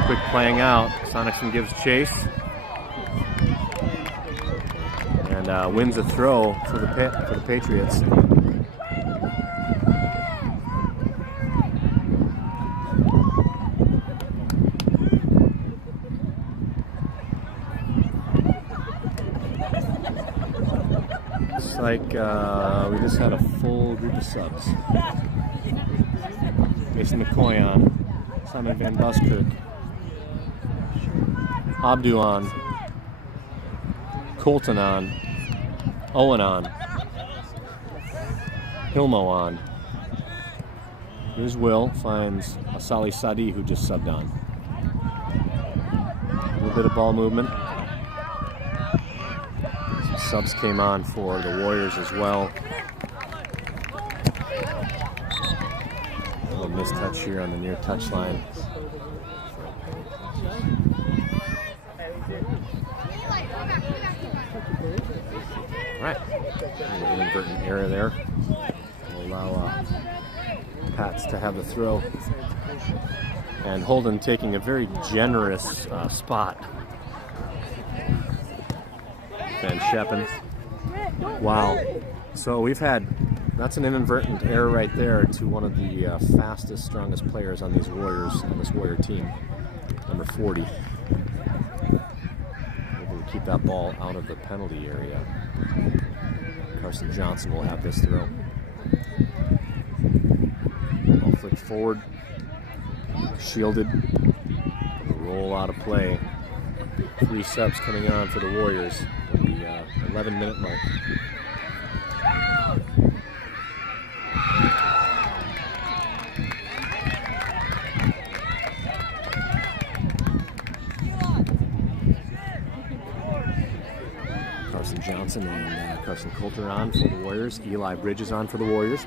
Quick playing out. Sonicson gives chase. And wins a throw for the Patriots. Like we just had a full group of subs. Mason McCoy on, Simon Van Buskirk, Abdu on, Colton on, Owen on, Hilmo on. Here's Will, finds Asali Sadi, who just subbed on. A little bit of ball movement. Subs came on for the Warriors as well. A little mistouch here on the near touchline. All right, an inadvertent error there. We'll allow Pats to have the throw. And Holden taking a very generous spot. Van Sheppen. Wow. So we've had, that's an inadvertent error right there to one of the fastest, strongest players on these Warriors, on this Warrior team, number 40. Able to keep that ball out of the penalty area. Carson Johnson will have this throw. Ball flicked forward, shielded. The roll out of play. 3 subs coming on for the Warriors at the 11-minute mark. Carson Johnson and Carson Coulter on for the Warriors. Eli Bridges on for the Warriors.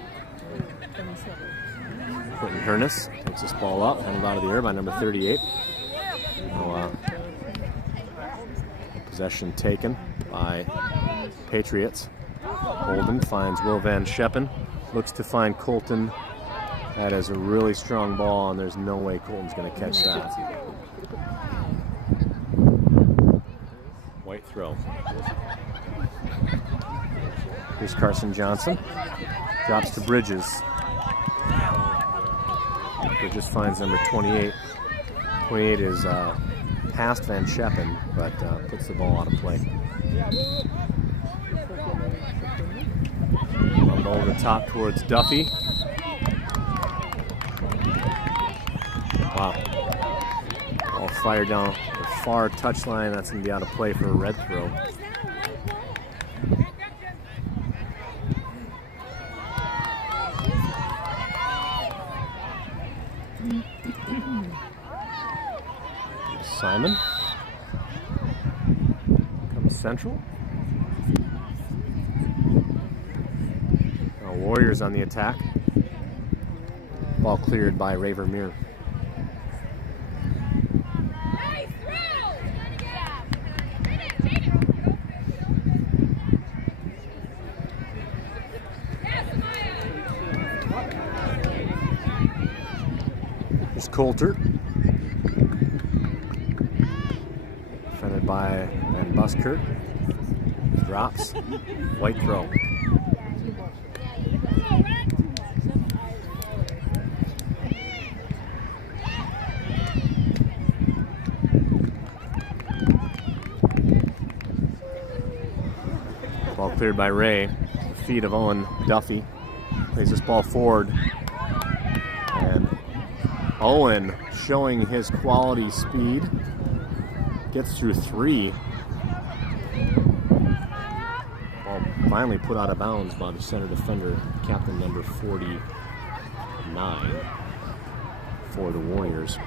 Quentin Hernus takes this ball up, handled out of the air by number 38. Now, possession taken by Patriots. Holden finds Will Van Scheppen. Looks to find Colton. That is a really strong ball, and there's no way Colton's going to catch that. White throw. Here's Carson Johnson. Drops to Bridges. Bridges finds number 28. 28 is past Van Scheppen, but puts the ball out of play. Ball over the top towards Duffy. Wow. Ball fired down the far touchline. That's going to be out of play for a red throw. Simon comes central. Now Warriors on the attack. Ball cleared by Ray Vermeer. Here's Coulter. Defended by Van Buskirk. Drops. White throw. Ball cleared by Ray. Feet of Owen Duffy. Plays this ball forward. And Owen showing his quality speed. Gets through 3. Ball finally put out of bounds by the center defender, captain number 49 for the Warriors.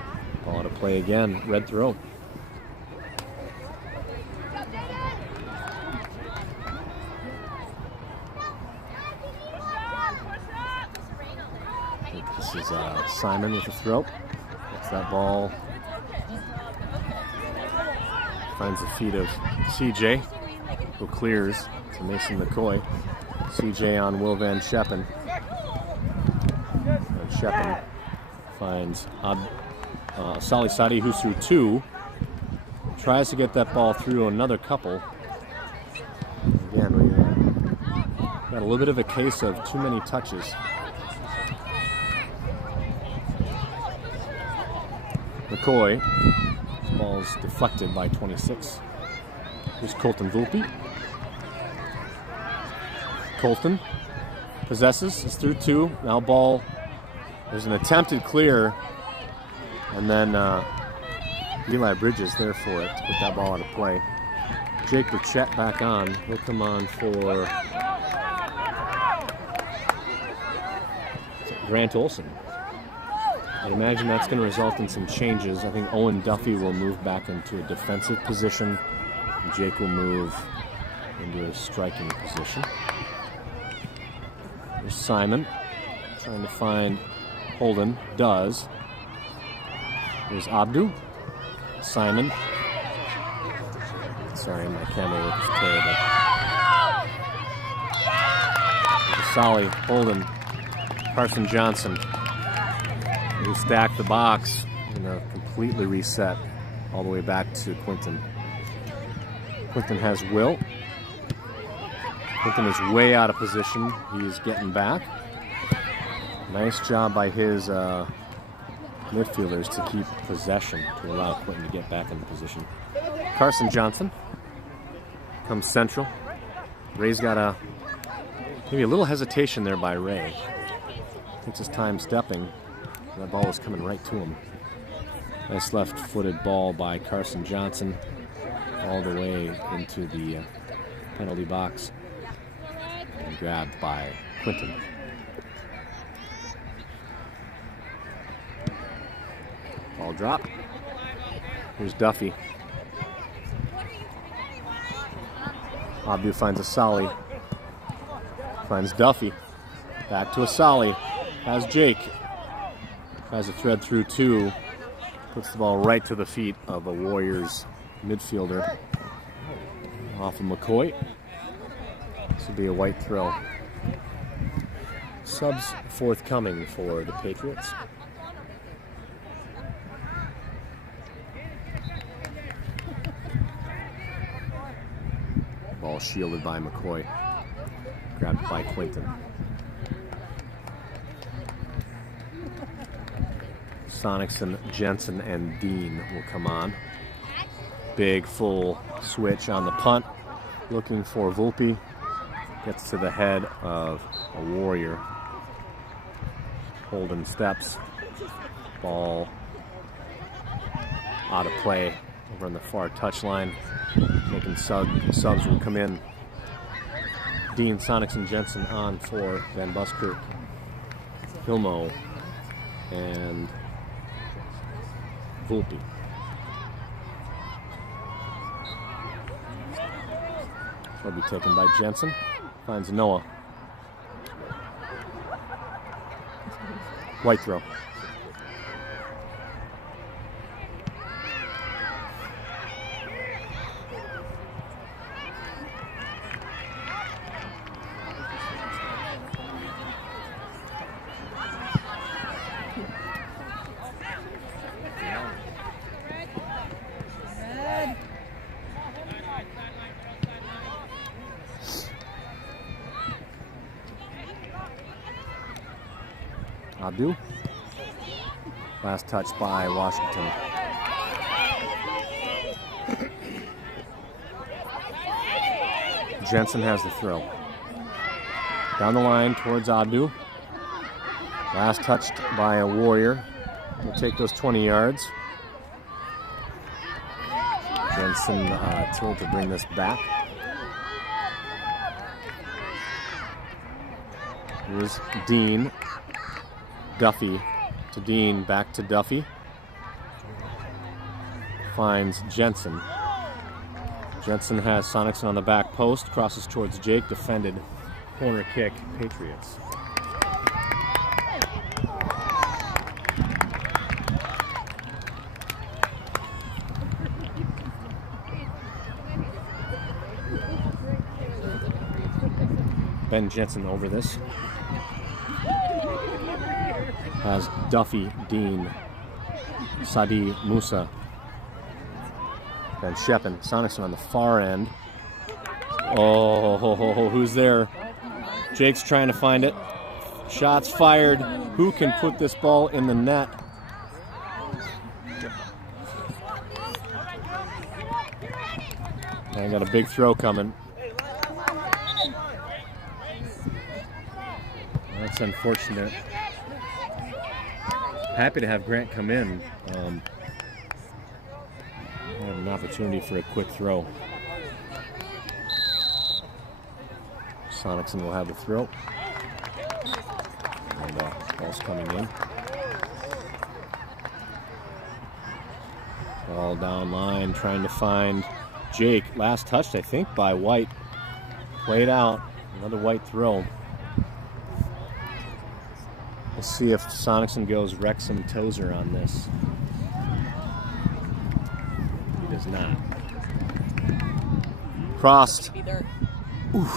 Ball out of play again, red throw. This is Simon with the throw. Gets that ball. Finds the feet of CJ, who clears to Mason McCoy. CJ on Will Van Scheppen. And Scheppen finds Sali Sadi, who's through 2. Tries to get that ball through another couple. Again, we got a little bit of a case of too many touches. McCoy. Ball's deflected by 26. Here's Colton Volpe. Colton possesses, is through 2. Now ball, there's an attempted clear, and then Eli Bridges there for it to put that ball out of play. Jake Burchett back on. He'll come on for Grant Olson. I'd imagine that's going to result in some changes. I think Owen Duffy will move back into a defensive position. And Jake will move into a striking position. There's Simon trying to find Holden. Does. There's Abdu. Simon. Sorry, my camera work is terrible. Sally, Holden, Carson Johnson. We stack the box, completely reset all the way back to Quinton. Quinton has Will. Quinton is way out of position. He is getting back. Nice job by his midfielders to keep possession to allow Quinton to get back into position. Carson Johnson comes central. Ray's got maybe a little hesitation there by Ray. Takes his time stepping. That ball is coming right to him. Nice left-footed ball by Carson Johnson all the way into the penalty box and grabbed by Quinton. Ball drop. Here's Duffy. Abdu finds a Solly. Finds Duffy. Back to a Solly. Has Jake. Tries to thread through two. Puts the ball right to the feet of a Warriors midfielder. Off of McCoy. This will be a white throw. Subs forthcoming for the Patriots. Ball shielded by McCoy. Grabbed by Quinton. Sonicson, Jensen, and Dean will come on. Big full switch on the punt. Looking for Volpe. Gets to the head of a Warrior. Holden steps. Ball out of play over on the far touchline. Making subs will come in. Dean, Sonicson, Jensen on for Van Buskirk, Hilmo, and Volpe. Will be taken by Jensen. Finds Noah. White throw. Abdu. Last touch by Washington. Jensen has the throw. Down the line towards Abdu. Last touched by a Warrior. We'll take those 20 yards. Jensen told to bring this back. Here's Dean. Duffy to Dean, back to Duffy. Finds Jensen. Jensen has Sonicson on the back post, crosses towards Jake, defended. Corner kick, Patriots. Ben Jensen over this. Has Duffy, Dean, Sadi, Musa, then Shepin. Sonicson on the far end. Oh, who's there? Jake's trying to find it. Shots fired. Who can put this ball in the net? I got a big throw coming. That's unfortunate. Happy to have Grant come in. Have an opportunity for a quick throw. Sonicson will have the throw. And ball's coming in. Ball down line, trying to find Jake. Last touched, I think, by White. Played out. Another White throw. Let's see if Sonicson goes Wrexham Tozer on this. He does not. Crossed. Oof.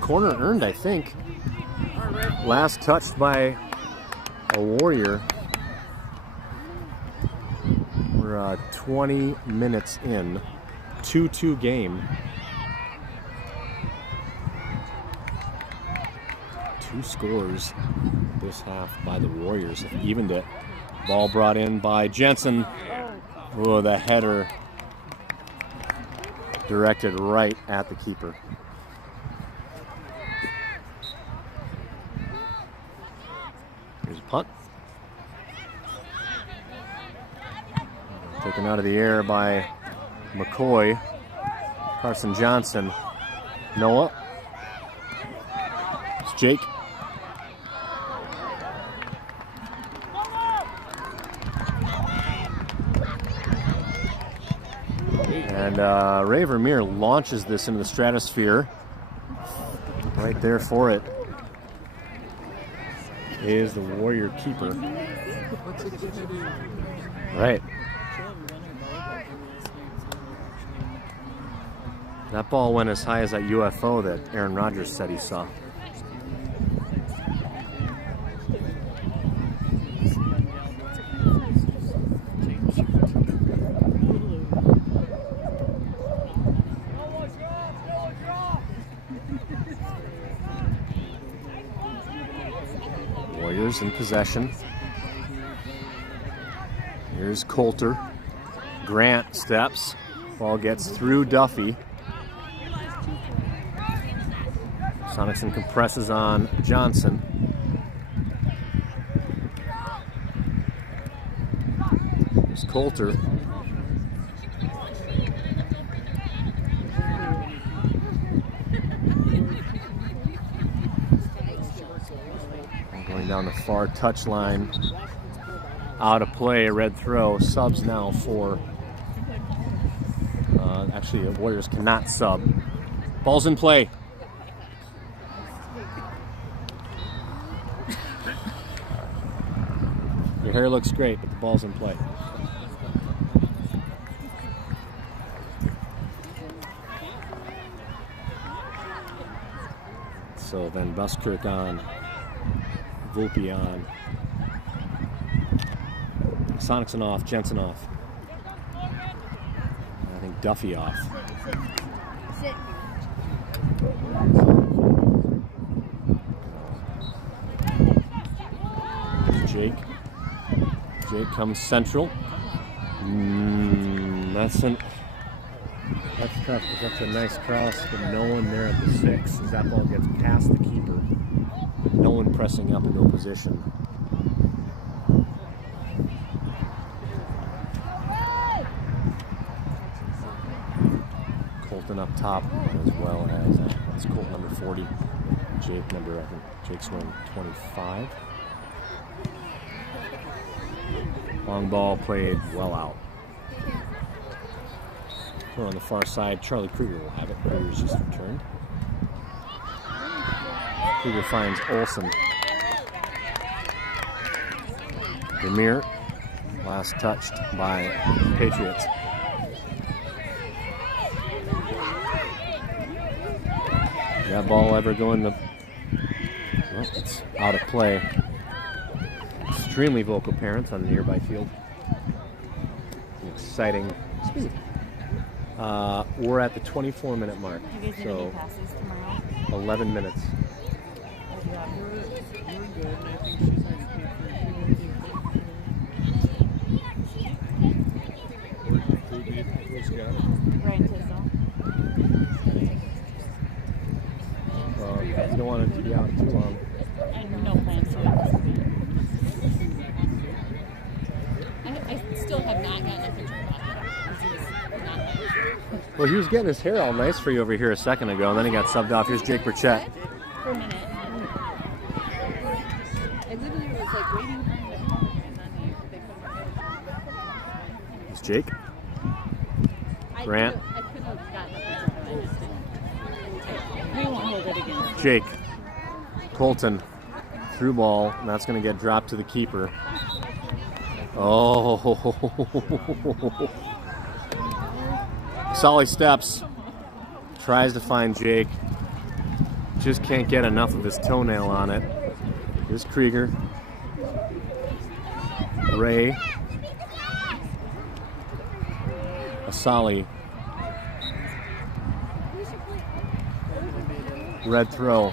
Corner earned, I think. Last touched by a Warrior. We're 20 minutes in. 2-2 game. 2 scores this half by the Warriors. Evened it. Ball brought in by Jensen. Oh, the header directed right at the keeper. Here's a punt. Taken out of the air by McCoy. Carson Johnson. Noah. It's Jake. And Ray Vermeer launches this into the stratosphere. Right there for it is the Warrior keeper. Right. That ball went as high as that UFO that Aaron Rodgers said he saw. Warriors in possession. Here's Coulter. Grant steps. Ball gets through Duffy. Sonicson compresses on Johnson. Here's Coulter. Going down the far touchline. Out of play, a red throw. Subs now for... actually, the Warriors cannot sub. Ball's in play. Your hair looks great, but the ball's in play. So then Buskirk on, Volpe on, Sonicson off, Jensen off. I think Duffy off. Jake. Jake comes central. That's tough, because that's a nice cross, but no one there at the 6 as that ball gets past the keeper. No one pressing up into a position. Colton up top, as well as that's Colt number 40. Jake number, I think Jake's wearing 25. Long ball played well out. We're on the far side. Charlie Kruger will have it. Kruger's just returned. Kruger finds Olsen. Vermeer, last touched by the Patriots. That ball ever going to... Well, it's out of play. Extremely vocal parents on the nearby field. An exciting... Excuse me. We're at the 24-minute mark. You guys so need passes tomorrow? 11 minutes. Yeah, we're good, and I think she's already paid for who's got Ryan Tisdale. You don't want it to be out too long. I have no plans to at this point. I still have not gotten a picture of him. Well, he was getting his hair all nice for you over here a second ago, and then he got subbed off. Here's Jake Burchett. For a minute. I literally was like waiting for him to come, and then they couldn't. It's Jake. Grant. I could have gotten a picture of him. I just didn't. We won't hold it against Jake. Colton. Through ball, and that's going to get dropped to the keeper. Oh. Solly steps. Tries to find Jake. Just can't get enough of his toenail on it. Here's Krieger. Ray. Asali. Red throw.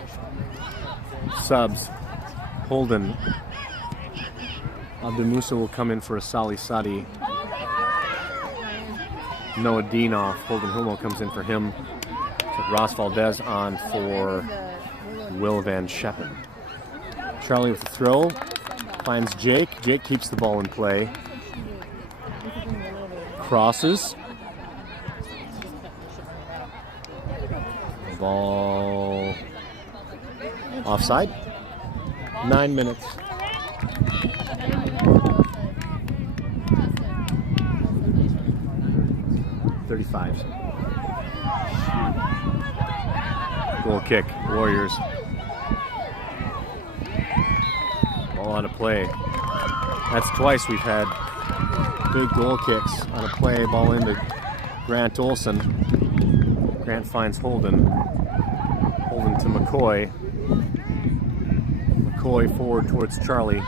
Subs. Holden. Abdul will come in for Asali Sadi. Noah Deanoff. Holden Humo comes in for him. Ross Valdez on for Will Van Sheppen. Charlie with the throw. Finds Jake. Jake keeps the ball in play. crosses. Ball offside. 9 minutes. .35. Goal kick, Warriors. Ball on a play. That's twice we've had big goal kicks on a play. Ball into Grant Olson. Grant finds Holden. Holden to McCoy. McCoy forward towards Charlie.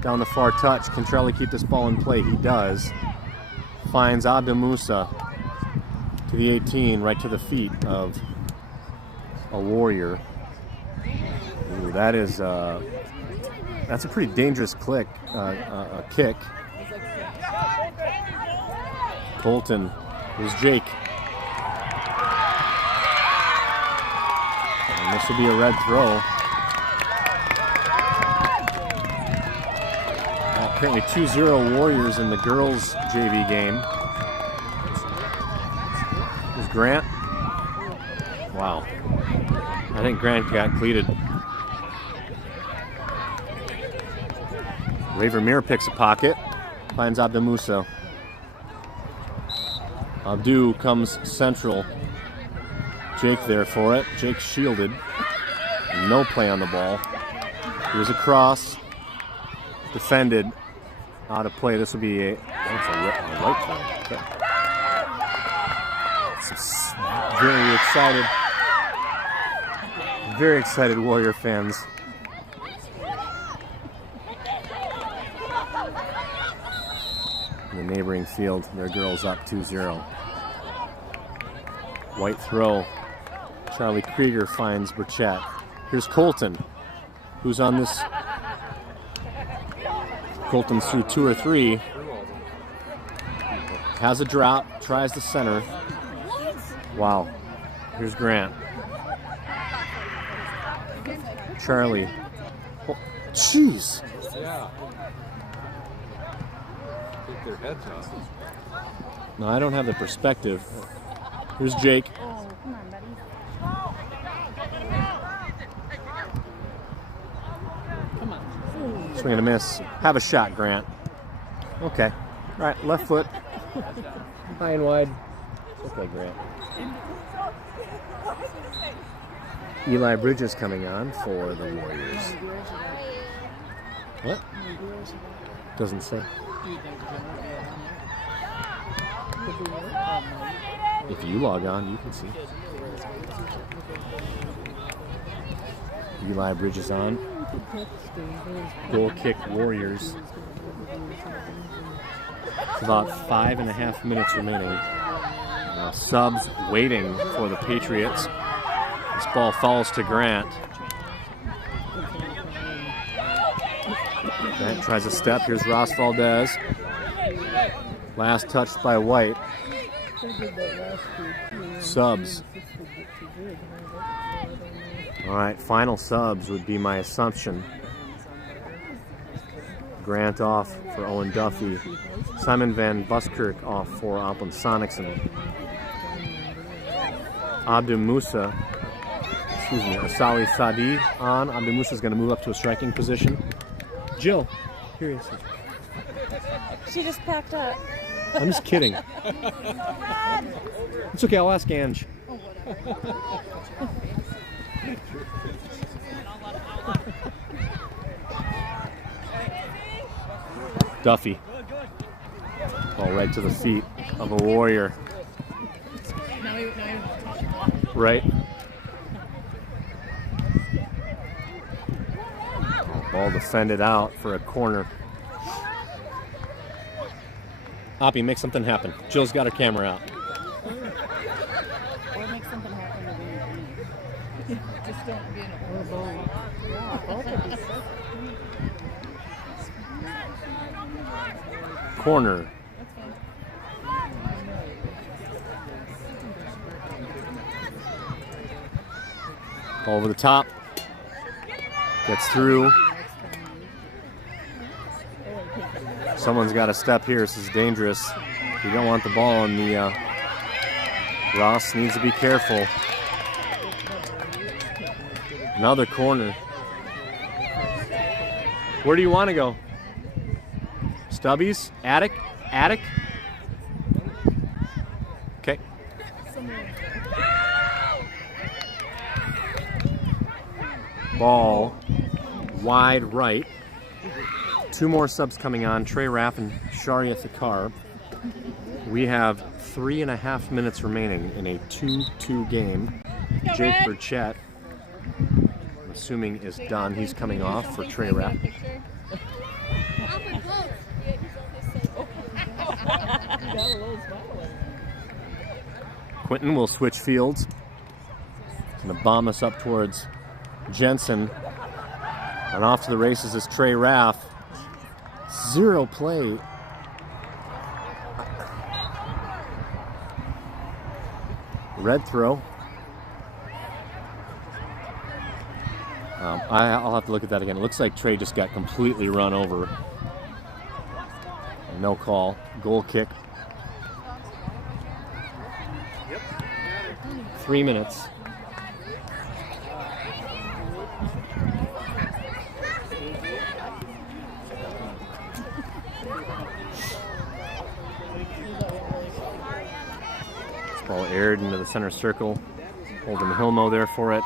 Down the far touch. Can Charlie keep this ball in play? He does. Finds Abdul Musa to the 18, right to the feet of a Warrior. Ooh, that is that's a pretty dangerous kick. Colton. Here's Jake. And this will be a red throw. Currently 2-0 Warriors in the girls' JV game. Here's Grant. Wow. I think Grant got cleated. Ray Vermeer picks a pocket. Finds Abdul Musa. Abdu comes central. Jake there for it. Jake shielded. No play on the ball. Here's a cross. Defended. Out of play. This will be a right throw. Very excited Warrior fans. In the neighboring field, their girls up 2-0. White throw. Charlie Krieger finds Burchett. Here's Colton, who's on this. Colton's through 2 or 3. Has a drop, tries the center. Wow. Here's Grant. Charlie. Oh, jeez. Yeah. Take their heads off. No, I don't have the perspective. Here's Jake. Oh, come on, buddy. Come on. Swing and a miss. Have a shot, Grant. Okay. All right, left foot. High and wide. Okay, Grant. Eli Bridges coming on for the Warriors. What? Doesn't say. If you log on, you can see. Eli Bridges on. Goal kick Warriors. It's about 5.5 minutes remaining. Subs waiting for the Patriots. This ball falls to Grant. Grant tries a step. Here's Ross Valdez. Last touched by White. Subs. All right, final subs would be my assumption. Grant off for Owen Duffy. Simon Van Buskirk off for Alpin Sonicson. Abdul Musa, Asali Sadi on. Abdul Musa is going to move up to a striking position. Jill, here he is. She just packed up. I'm just kidding. It's okay, I'll ask Ange. Duffy. Ball right to the feet of a Warrior. Right. Ball defended out for a corner. Hoppy, make something happen. Jill's got her camera out. Or make something happen to me. Just don't be in a ball. Corner. Ball over the top. Gets through. Someone's got to step here. This is dangerous. You don't want the ball in the... Ross needs to be careful. Another corner. Where do you want to go? Stubbies? Attic? Attic? Okay. Ball wide right. 2 more subs coming on. Trey Raff and Sharia Thakar. We have 3.5 minutes remaining in a 2-2 game. Jake Burchett, I'm assuming, is done. He's coming off for Trey Raff. Quinton will switch fields. He's going to bomb us up towards Jensen. And off to the races is Trey Raff. 0 play. Red throw. I'll have to look at that again. It looks like Trey just got completely run over. No call. Goal kick. 3 minutes. This ball aired into the center circle. Holden Hilmo there for it.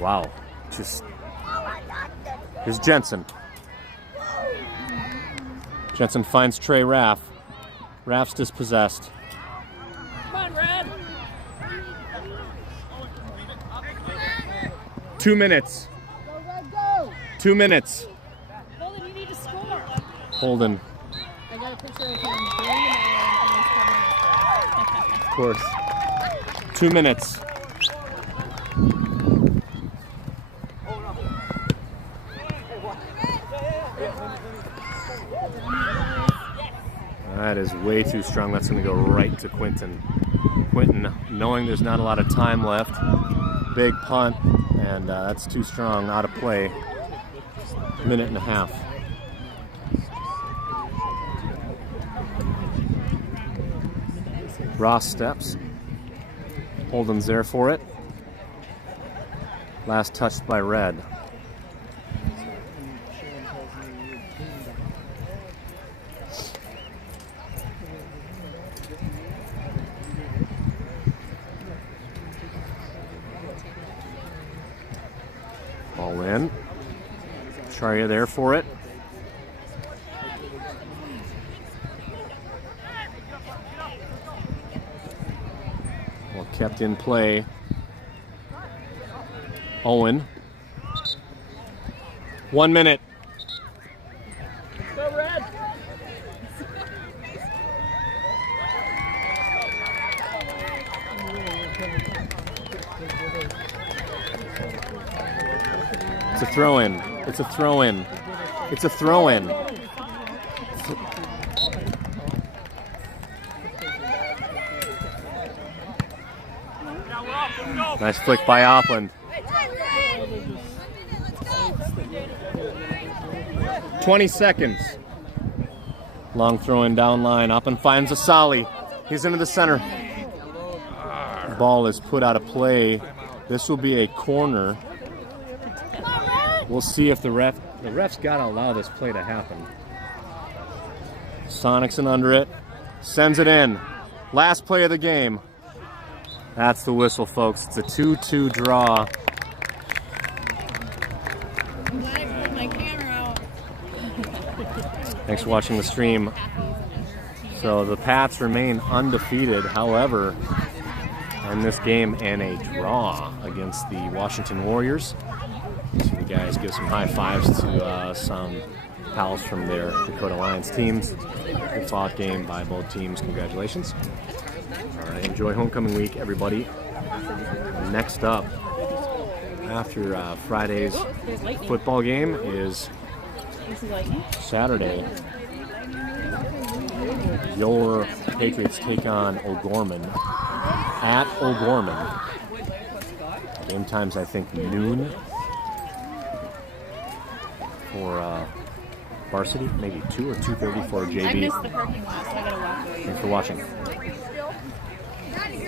Wow. Just... Here's Jensen. Jensen finds Trey Raff. Raff's dispossessed. Come on, Red. 2 minutes. Go, Red, go! 2 minutes. Holden, you need to score. Holden. I got a picture of him green and he's covering his Of course. 2 minutes. That is way too strong. That's going to go right to Quinton. Quinton, knowing there's not a lot of time left, big punt, and that's too strong, out of play. 1.5 minutes. Ross steps. Holden's there for it. Last touched by Red. Ball in. Sharia there for it. Well kept in play. Owen. 1 minute. Go Red! It's a throw-in. It's a throw-in. It's a throw-in. Nice flick by Opland. 20 seconds. Long throw-in down line. Opland finds Asali. He's into the center. Ball is put out of play. This will be a corner. We'll see if the ref's got to allow this play to happen. Sonicson under it. Sends it in. Last play of the game. That's the whistle, folks. It's a 2-2 draw. I'm glad I pulled my camera out. Thanks for watching the stream. So the Pats remain undefeated. However, in this game and a draw against the Washington Warriors. So you guys give some high fives to some pals from their Dakota Lions teams. Good fought game by both teams. Congratulations. All right, enjoy homecoming week, everybody. Next up, after Friday's football game, is Saturday. Your Patriots take on O'Gorman at O'Gorman. Game times, I think, noon for varsity, maybe 2 or 2:30 for I JV. missed the parking lot, so I gotta walk. Thanks for watching.